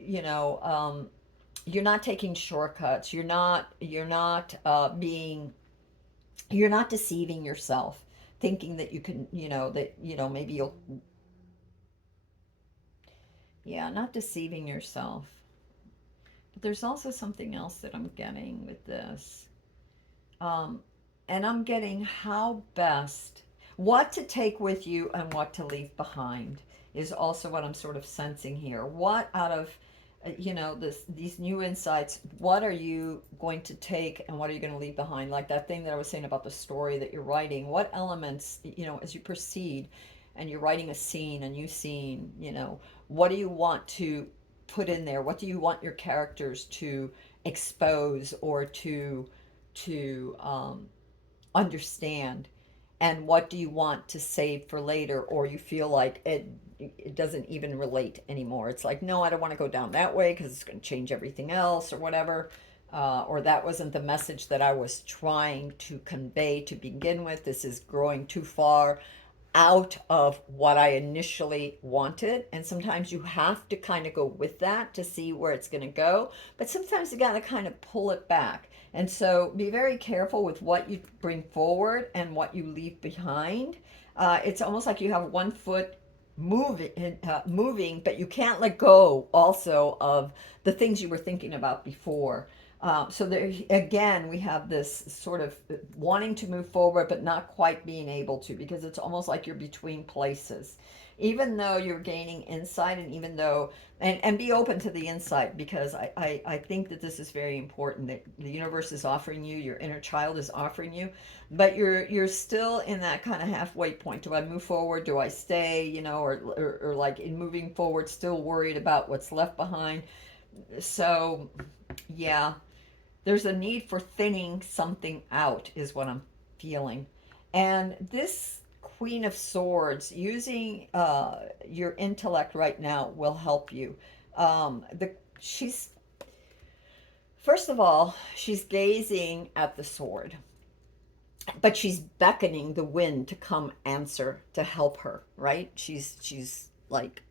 you know, um, you're not taking shortcuts. You're not deceiving yourself, thinking that you can, maybe you'll, yeah, not deceiving yourself. But there's also something else that I'm getting with this. Um, and I'm getting how best, what to take with you and what to leave behind is also what I'm sort of sensing here. What out of, these new insights, what are you going to take and what are you going to leave behind? Like that thing that I was saying about the story that you're writing, what elements, as you proceed and you're writing a new scene, what do you want to put in there? What do you want your characters to expose or to understand, and what do you want to save for later, or you feel like it doesn't even relate anymore? It's like, no, I don't want to go down that way because it's going to change everything else or whatever, or that wasn't the message that I was trying to convey to begin with. This is growing too far out of what I initially wanted. And sometimes you have to kind of go with that to see where it's going to go. But sometimes you got to kind of pull it back. And so be very careful with what you bring forward and what you leave behind. It's almost like you have one foot moving, but you can't let go also of the things you were thinking about before. So there again, we have this sort of wanting to move forward, but not quite being able to because it's almost like you're between places. Even though you're gaining insight, and even though, and be open to the insight because I think that this is very important that the universe is offering you, your inner child is offering you, but you're still in that kind of halfway point. Do I move forward? Do I stay? Or like in moving forward, still worried about what's left behind. So, yeah, there's a need for thinning something out, is what I'm feeling. And this Queen of Swords, using your intellect right now will help you. She's first of all, she's gazing at the sword, but she's beckoning the wind to come answer to help her. Right? She's like,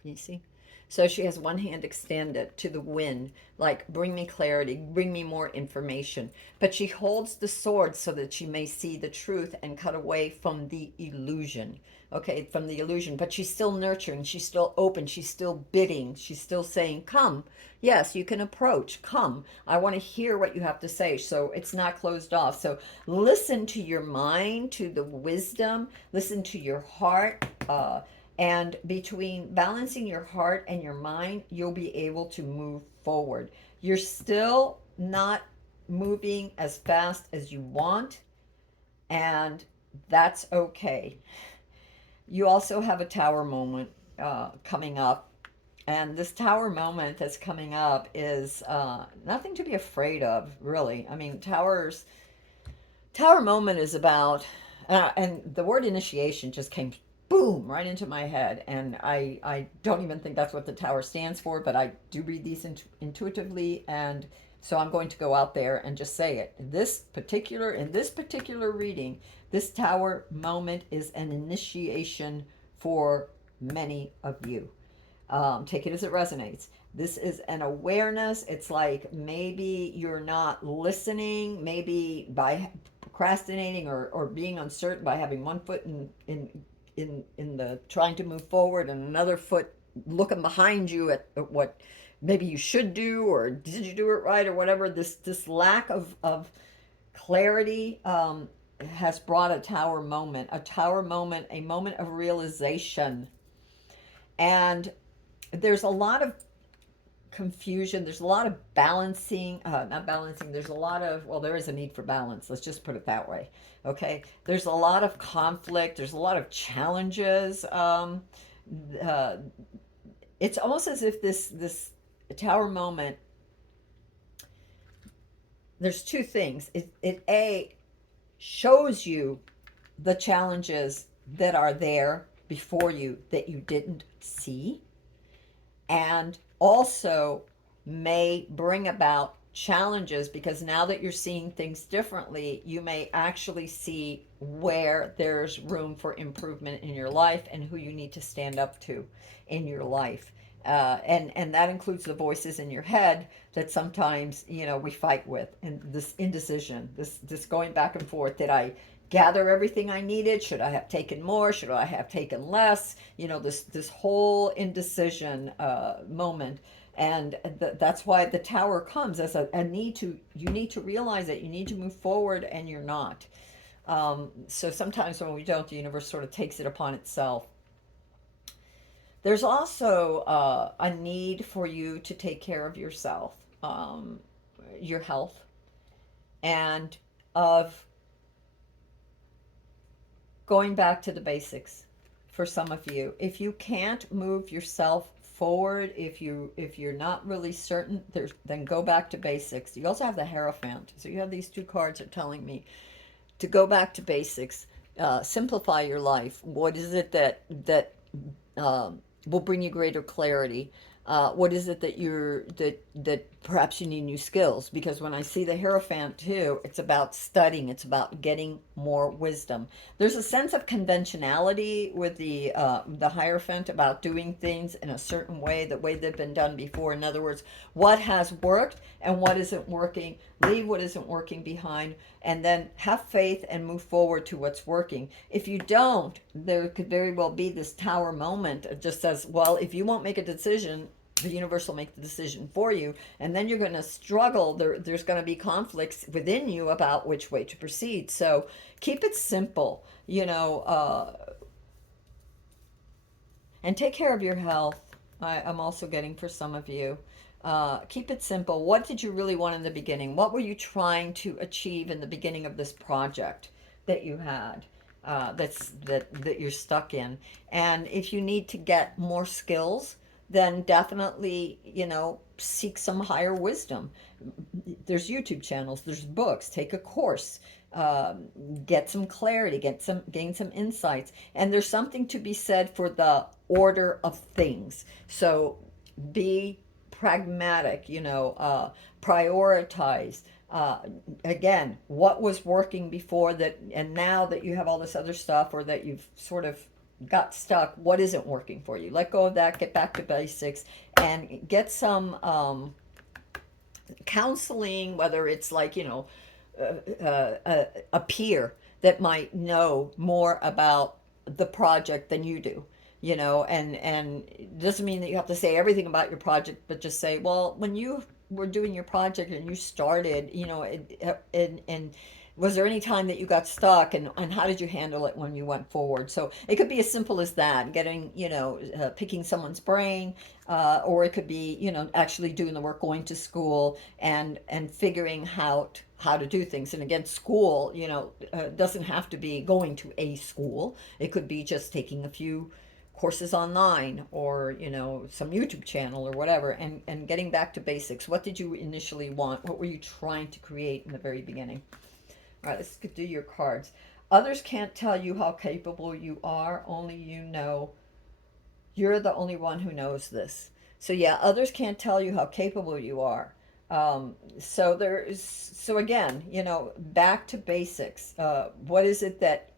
can you see? So she has one hand extended to the wind, like, bring me clarity, bring me more information. But she holds the sword so that she may see the truth and cut away from the illusion. Okay, from the illusion. But she's still nurturing, she's still open, she's still bidding, she's still saying, come. Yes, you can approach, come. I want to hear what you have to say. So it's not closed off. So listen to your mind, to the wisdom, listen to your heart. And between balancing your heart and your mind, you'll be able to move forward. You're still not moving as fast as you want, and that's okay. You also have a tower moment coming up, and this tower moment that's coming up is nothing to be afraid of, really. I mean, tower moment is about, and the word initiation just came boom right into my head, and I don't even think that's what the tower stands for, but I do read these intuitively, and so I'm going to go out there and just say it. In this particular reading, this tower moment is an initiation for many of you. Take it as it resonates. This is an awareness. It's like maybe you're not listening, maybe by procrastinating or being uncertain, by having one foot in the trying to move forward and another foot looking behind you at what maybe you should do, or did you do it right, or whatever. This lack of clarity has brought a tower moment, a moment of realization. And there's a lot of confusion. There's a lot of balancing, not balancing. There's a lot of, well, there is a need for balance. Let's just put it that way. Okay. There's a lot of conflict. There's a lot of challenges. Uh, it's almost as if this tower moment, there's two things. It A, shows you the challenges that are there before you that you didn't see, and also may bring about challenges, because now that you're seeing things differently, you may actually see where there's room for improvement in your life and who you need to stand up to in your life. And that includes the voices in your head that sometimes, we fight with, and this indecision, this going back and forth. Did I gather everything I needed? Should I have taken more? Should I have taken less? This whole indecision moment. And that's why the tower comes as a need to, you need to realize that you need to move forward, and you're not. So sometimes when we don't, the universe sort of takes it upon itself. There's also a need for you to take care of yourself, your health, and of going back to the basics for some of you. If you can't move yourself forward, if you're not really certain, then go back to basics. You also have the Hierophant. So you have these two cards that are telling me to go back to basics, simplify your life. What is it that will bring you greater clarity? What is it that perhaps you need new skills? Because when I see the Hierophant too, it's about studying. It's about getting more wisdom. There's a sense of conventionality with the Hierophant, about doing things in a certain way, the way they've been done before. In other words, what has worked and what isn't working. Leave what isn't working behind, and then have faith and move forward to what's working. If you don't, there could very well be this tower moment. It just says, well, if you won't make a decision, the universe will make the decision for you, and then you're going to struggle. There's going to be conflicts within you about which way to proceed. So keep it simple, and take care of your health. I'm also getting for some of you. Keep it simple. What did you really want in the beginning? What were you trying to achieve in the beginning of this project that you had? That you're stuck in. And if you need to get more skills, then definitely, seek some higher wisdom. There's YouTube channels, there's books, take a course, uh, get some clarity, gain some insights. And there's something to be said for the order of things. So be pragmatic, prioritize. Again, what was working before that, and now that you have all this other stuff, or that you've sort of got stuck, what isn't working for you? Let go of that, get back to basics, and get some counseling, whether it's like, a peer that might know more about the project than you do. And it doesn't mean that you have to say everything about your project, but just say, well, when you were doing your project and you started, and Was there any time that you got stuck, and how did you handle it when you went forward? So it could be as simple as that, getting, picking someone's brain, or it could be, actually doing the work, going to school and figuring out how to do things. And again, school, doesn't have to be going to a school. It could be just taking a few courses online, or some YouTube channel or whatever, and getting back to basics. What did you initially want? What were you trying to create in the very beginning? All right, let's do your cards. Others can't tell you how capable you are, only you know. You're the only one who knows this. So yeah, others can't tell you how capable you are. So again, back to basics. What is it that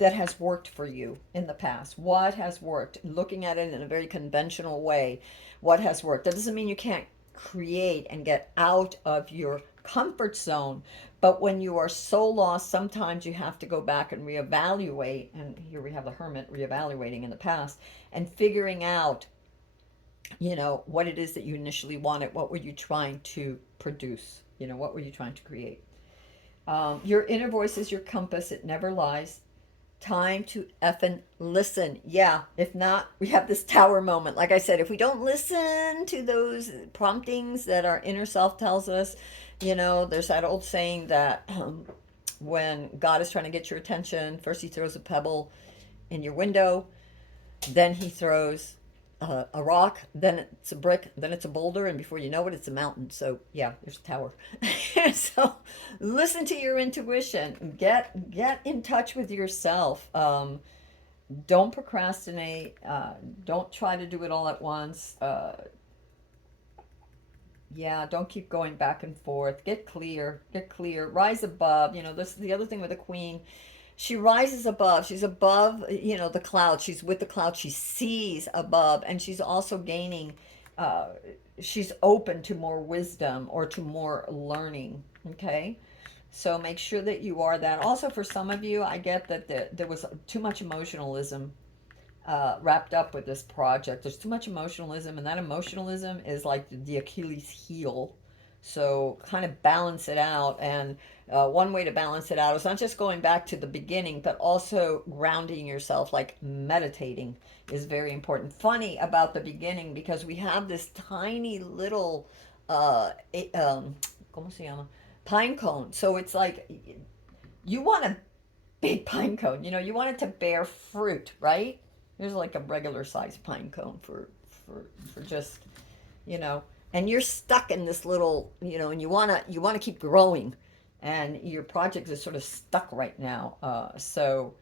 has worked for you in the past? What has worked? Looking at it in a very conventional way, what has worked? That doesn't mean you can't create and get out of your comfort zone, but when you are so lost, sometimes you have to go back and reevaluate. And here we have the hermit reevaluating in the past and figuring out, what it is that you initially wanted. What were you trying to produce? What were you trying to create? Your inner voice is your compass, it never lies. Time to effing listen. Yeah, if not, we have this tower moment. Like I said, if we don't listen to those promptings that our inner self tells us, there's that old saying that when God is trying to get your attention, first he throws a pebble in your window, then he throws a rock, then it's a brick, then it's a boulder, and before you know it, it's a mountain. So yeah, there's a tower. So listen to your intuition. Get in touch with yourself. Don't procrastinate. Don't try to do it all at once. Yeah, don't keep going back and forth. Get clear. Get clear. Rise above. This is the other thing with the queen. She rises above. She's above, the clouds. She's with the clouds. She sees above, and she's also gaining. Uh, she's open to more wisdom or to more learning. Okay, so make sure that you are that. Also, for some of you, I get that there was too much emotionalism wrapped up with this project. There's too much emotionalism, and that emotionalism is like the Achilles heel. So kind of balance it out. And one way to balance it out is not just going back to the beginning, but also grounding yourself, like meditating is very important. Funny about the beginning, because we have this tiny little, ¿cómo se llama? Pine cone. So it's like you want a big pine cone. You want it to bear fruit, right? There's like a regular sized pine cone for just, you know, and you're stuck in this little, and you wanna keep growing, and your project is sort of stuck right now. So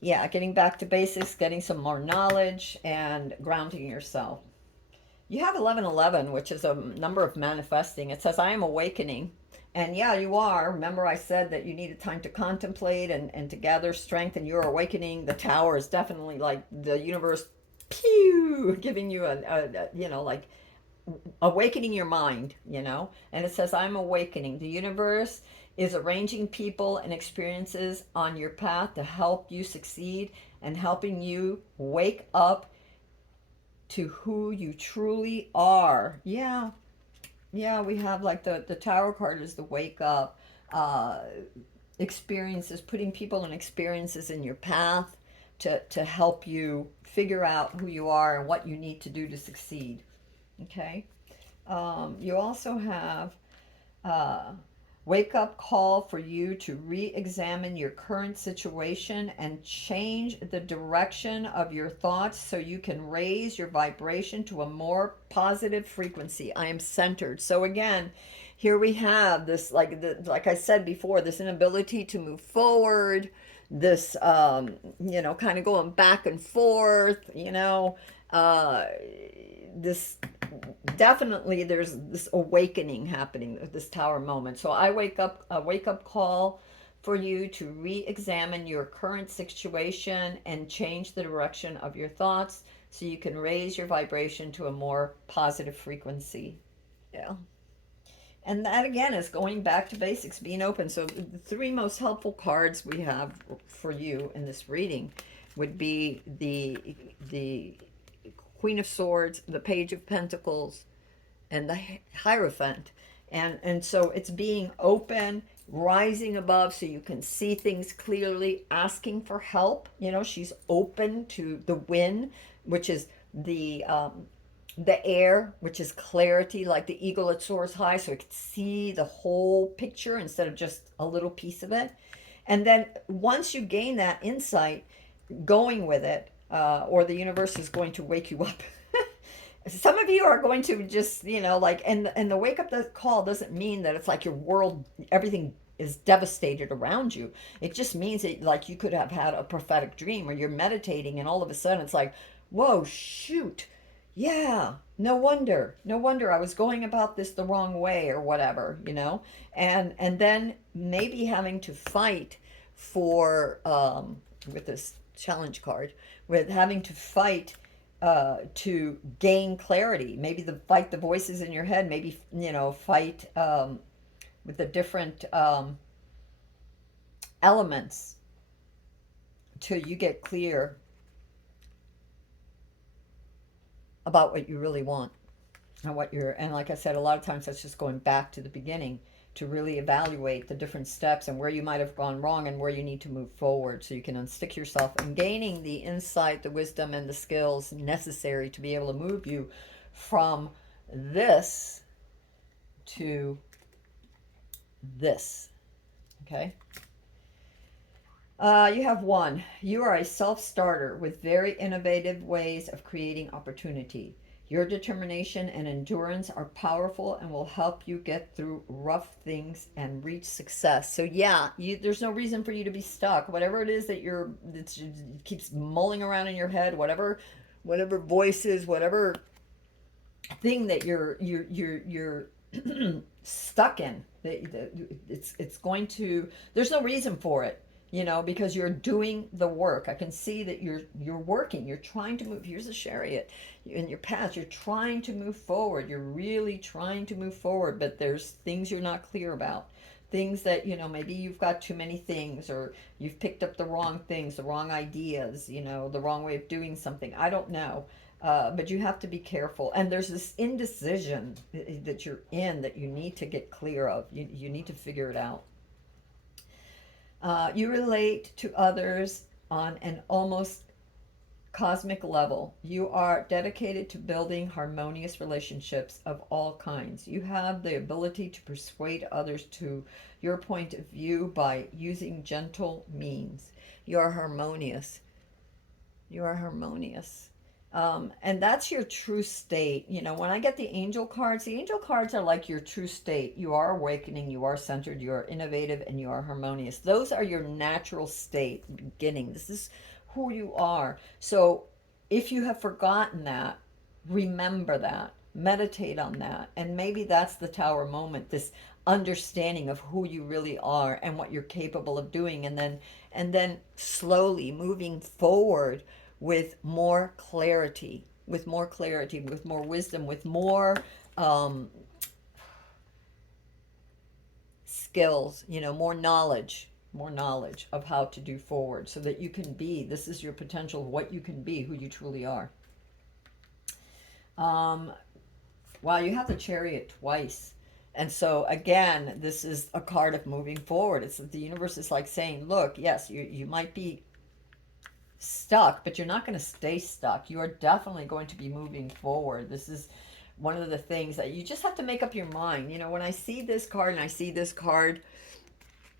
yeah, getting back to basics, getting some more knowledge, and grounding yourself. You have 1111, which is a number of manifesting. It says, I am awakening. And yeah, you are. Remember, I said that you needed time to contemplate and to gather strength, and you're awakening. The tower is definitely like the universe, pew, giving you like awakening your mind. And it says, I'm awakening. The universe is arranging people and experiences on your path to help you succeed and helping you wake up to who you truly are. Yeah, yeah, we have like the tarot card is the wake up, uh, experiences, putting people and experiences in your path to help you figure out who you are and what you need to do to succeed. Okay. You also have uh, wake up call for you to re-examine your current situation and change the direction of your thoughts so you can raise your vibration to a more positive frequency. I am centered. So again, here we have this, like I said before, this inability to move forward, this kind of going back and forth, uh, this definitely, there's this awakening happening at this tower moment. So I wake up a wake up call for you to re-examine your current situation and change the direction of your thoughts so you can raise your vibration to a more positive frequency. Yeah. And that again is going back to basics, being open. So the three most helpful cards we have for you in this reading would be the Queen of Swords, the Page of Pentacles, and the Hierophant. And so it's being open rising above so you can see things clearly, asking for help. You know, she's open to the wind, which is the air, which is clarity, like the eagle that soars high, so it can see the whole picture instead of just a little piece of it. And then once you gain that insight, going with it, or the universe is going to wake you up. Some of you are going to just, you know, like, and the wake up call doesn't mean that it's like your world, everything is devastated around you. It just means that, like, you could have had a prophetic dream, or you're meditating and all of a sudden it's like, whoa, shoot, yeah, no wonder I was going about this the wrong way or whatever, you know. And then maybe having to fight for with this challenge card, with having to fight to gain clarity. Maybe fight the voices in your head. Maybe, you know, fight with the different elements till you get clear about what you really want, and what you're, and like I said, a lot of times that's just going back to the beginning to really evaluate the different steps and where you might have gone wrong and where you need to move forward, so you can unstick yourself and gaining the insight, the wisdom, and the skills necessary to be able to move you from this to this. Okay. You have one. You are a self-starter with very innovative ways of creating opportunity. Your determination and endurance are powerful and will help you get through rough things and reach success. So yeah, there's no reason for you to be stuck. Whatever it is that that keeps mulling around in your head, whatever voices, whatever thing that you're stuck in, it's going to. There's no reason for it, you know, because you're doing the work. I can see that you're working. You're trying to move. Here's a chariot in your path. You're trying to move forward. You're really trying to move forward, but there's things you're not clear about. Things that, you know, maybe you've got too many things, or you've picked up the wrong things, the wrong ideas, you know, the wrong way of doing something. I don't know. But you have to be careful. And there's this indecision that you're in that you need to get clear of. You need to figure it out. You relate to others on an almost cosmic level. You are dedicated to building harmonious relationships of all kinds. You have the ability to persuade others to your point of view by using gentle means. You are harmonious. You are harmonious. And that's your true state. You know, when I get the angel cards are like your true state. You are awakening, you are centered, you are innovative, and you are harmonious. Those are your natural state beginning. This is who you are. So if you have forgotten that, remember that, meditate on that. And maybe that's the tower moment, this understanding of who you really are and what you're capable of doing. And then slowly moving forward with more clarity, with more wisdom, with more um, skills, you know, more knowledge of how to do forward, so that you can be, this is your potential, what you can be, who you truly are. Um, wow, you have the chariot twice. And so again, this is a card of moving forward. It's the universe is like saying, look, yes, you might be stuck, but you're not going to stay stuck. You are definitely going to be moving forward. This is one of the things that you just have to make up your mind. You know, when I see this card and I see this card,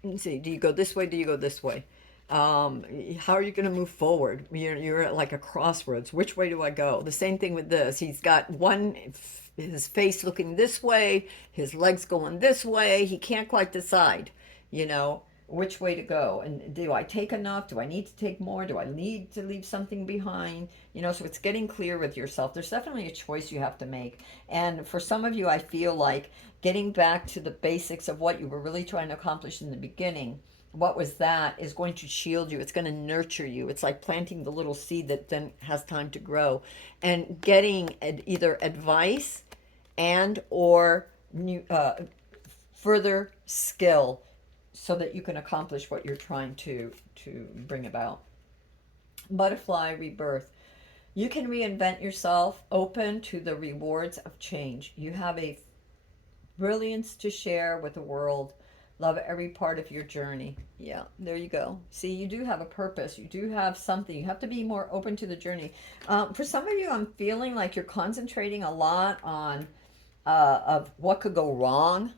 let's see, do you go this way? Do you go this way? How are you going to move forward? You're at like a crossroads. Which way do I go? The same thing with this. He's got his face looking this way, his legs going this way. He can't quite decide, you know, which way to go. And do I take enough? Do I need to take more? Do I need to leave something behind? You know, so it's getting clear with yourself. There's definitely a choice you have to make. And for some of you, I feel like getting back to the basics of what you were really trying to accomplish in the beginning, what was that, is going to shield you. It's going to nurture you. It's like planting the little seed that then has time to grow, and getting either advice and or new, further skill, so that you can accomplish what you're trying to bring about. Butterfly rebirth. You can reinvent yourself, open to the rewards of change. You have a brilliance to share with the world Love every part of your journey. Yeah, there you go. See, you do have a purpose. You do have something. You have to be more open to the journey. For some of you, I'm feeling like you're concentrating a lot on of what could go wrong,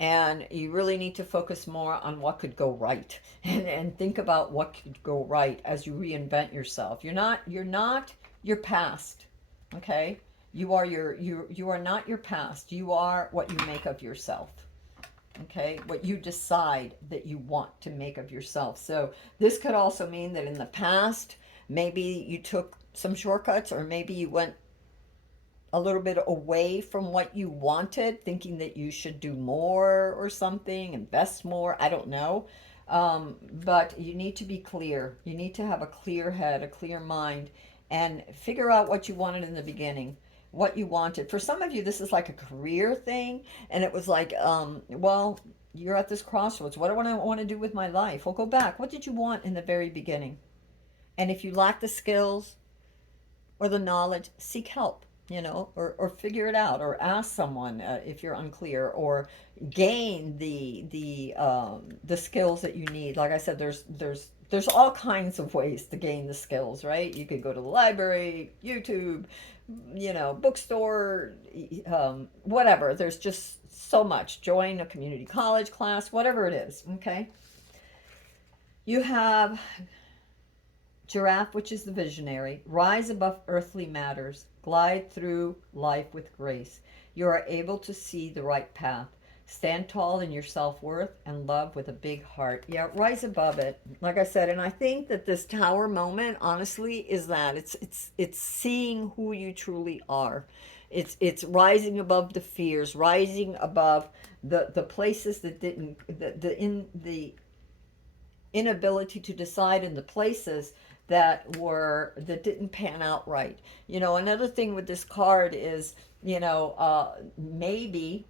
and you really need to focus more on what could go right, and think about what could go right as you reinvent yourself. You're not your past. Okay, you are not your past. You are what you make of yourself. Okay, what you decide that you want to make of yourself. So this could also mean that in the past, maybe you took some shortcuts, or maybe you went a little bit away from what you wanted, thinking that you should do more or something, invest more. I don't know. But you need to be clear. You need to have a clear head, a clear mind, and figure out what you wanted in the beginning. What you wanted. For some of you, this is like a career thing, and it was like, well, you're at this crossroads. What do I want to do with my life? Well, go back. What did you want in the very beginning? And if you lack the skills or the knowledge, seek help, or figure it out, or ask someone if you're unclear, or gain the skills that you need. Like I said, there's all kinds of ways to gain the skills, right? You could go to the library, YouTube, bookstore, whatever. There's just so much. Join a community college class, whatever it is. Okay, you have Giraffe, which is the visionary. Rise above earthly matters. Glide through life with grace. You are able to see the right path. Stand tall in your self-worth and love with a big heart. Yeah, rise above it. Like I said, and I think that this tower moment, honestly, is that it's seeing who you truly are. It's rising above the fears, rising above the places that didn't the inability to decide in the places that didn't pan out right. Another thing with this card is, maybe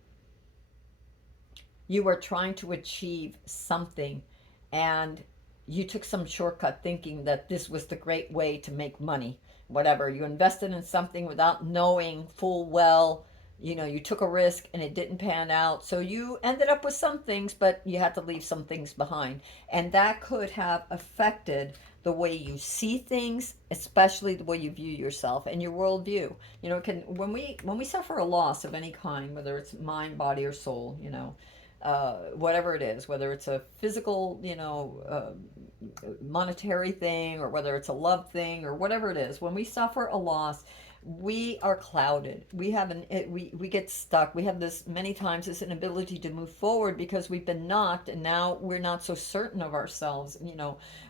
you were trying to achieve something, and you took some shortcut thinking that this was the great way to make money. Whatever, you invested in something without knowing full well, you took a risk and it didn't pan out, so you ended up with some things, but you had to leave some things behind, and that could have affected the way you see things, especially the way you view yourself and your worldview. Can when we suffer a loss of any kind, whether it's mind, body, or soul, whatever it is, whether it's a physical, monetary thing, or whether it's a love thing, or whatever it is, when we suffer a loss, we are clouded. We get stuck. We have this many times, this inability to move forward because we've been knocked, and now we're not so certain of ourselves.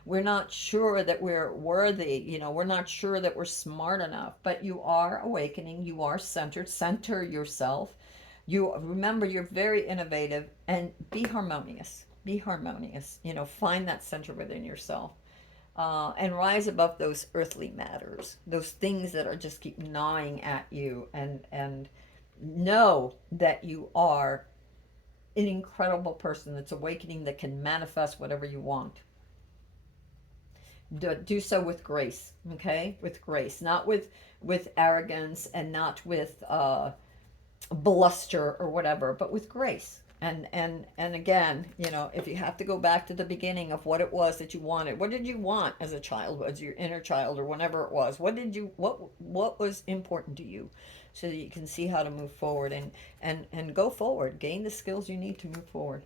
We're not sure that we're worthy. We're not sure that we're smart enough. But you are awakening. You are centered. Center yourself. You remember, you're very innovative, and be harmonious. Be harmonious. Find that center within yourself, and rise above those earthly matters, those things that are just keep gnawing at you, and know that you are an incredible person that's awakening, that can manifest whatever you want. Do so with grace, okay? With grace, not with arrogance, and not with bluster or whatever, but with grace. And again, if you have to go back to the beginning of what it was that you wanted, what did you want as a child, as your inner child, or whenever it was, what was important to you, so that you can see how to move forward, and go forward, gain the skills you need to move forward.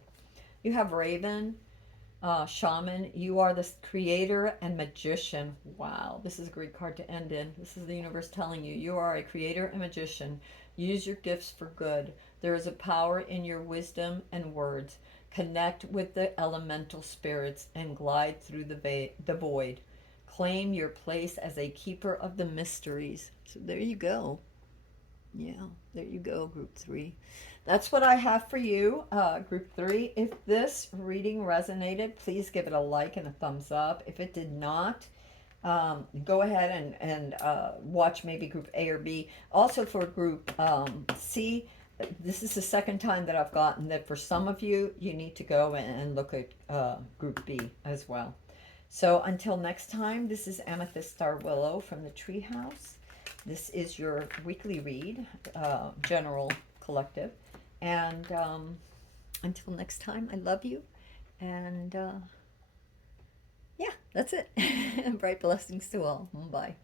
You have Raven, Shaman. You are the creator and magician. Wow, this is a great card to end in. This is the universe telling you, you are a creator and magician. Use your gifts for good. There is a power in your wisdom and words. Connect with the elemental spirits and glide through the void. Claim your place as a keeper of the mysteries. So there you go. Yeah, there you go, group 3. That's what I have for you, group 3. If this reading resonated, please give it a like and a thumbs up. If it did not, go ahead and watch maybe group A or B. Also for group C, this is the second time that I've gotten that for some of you, you need to go and look at group B as well. So until next time, this is Amethyst Star Willow from the Treehouse. This is your weekly read, general collective. And Until next time, I love you. And yeah, that's it. Bright blessings to all. Bye.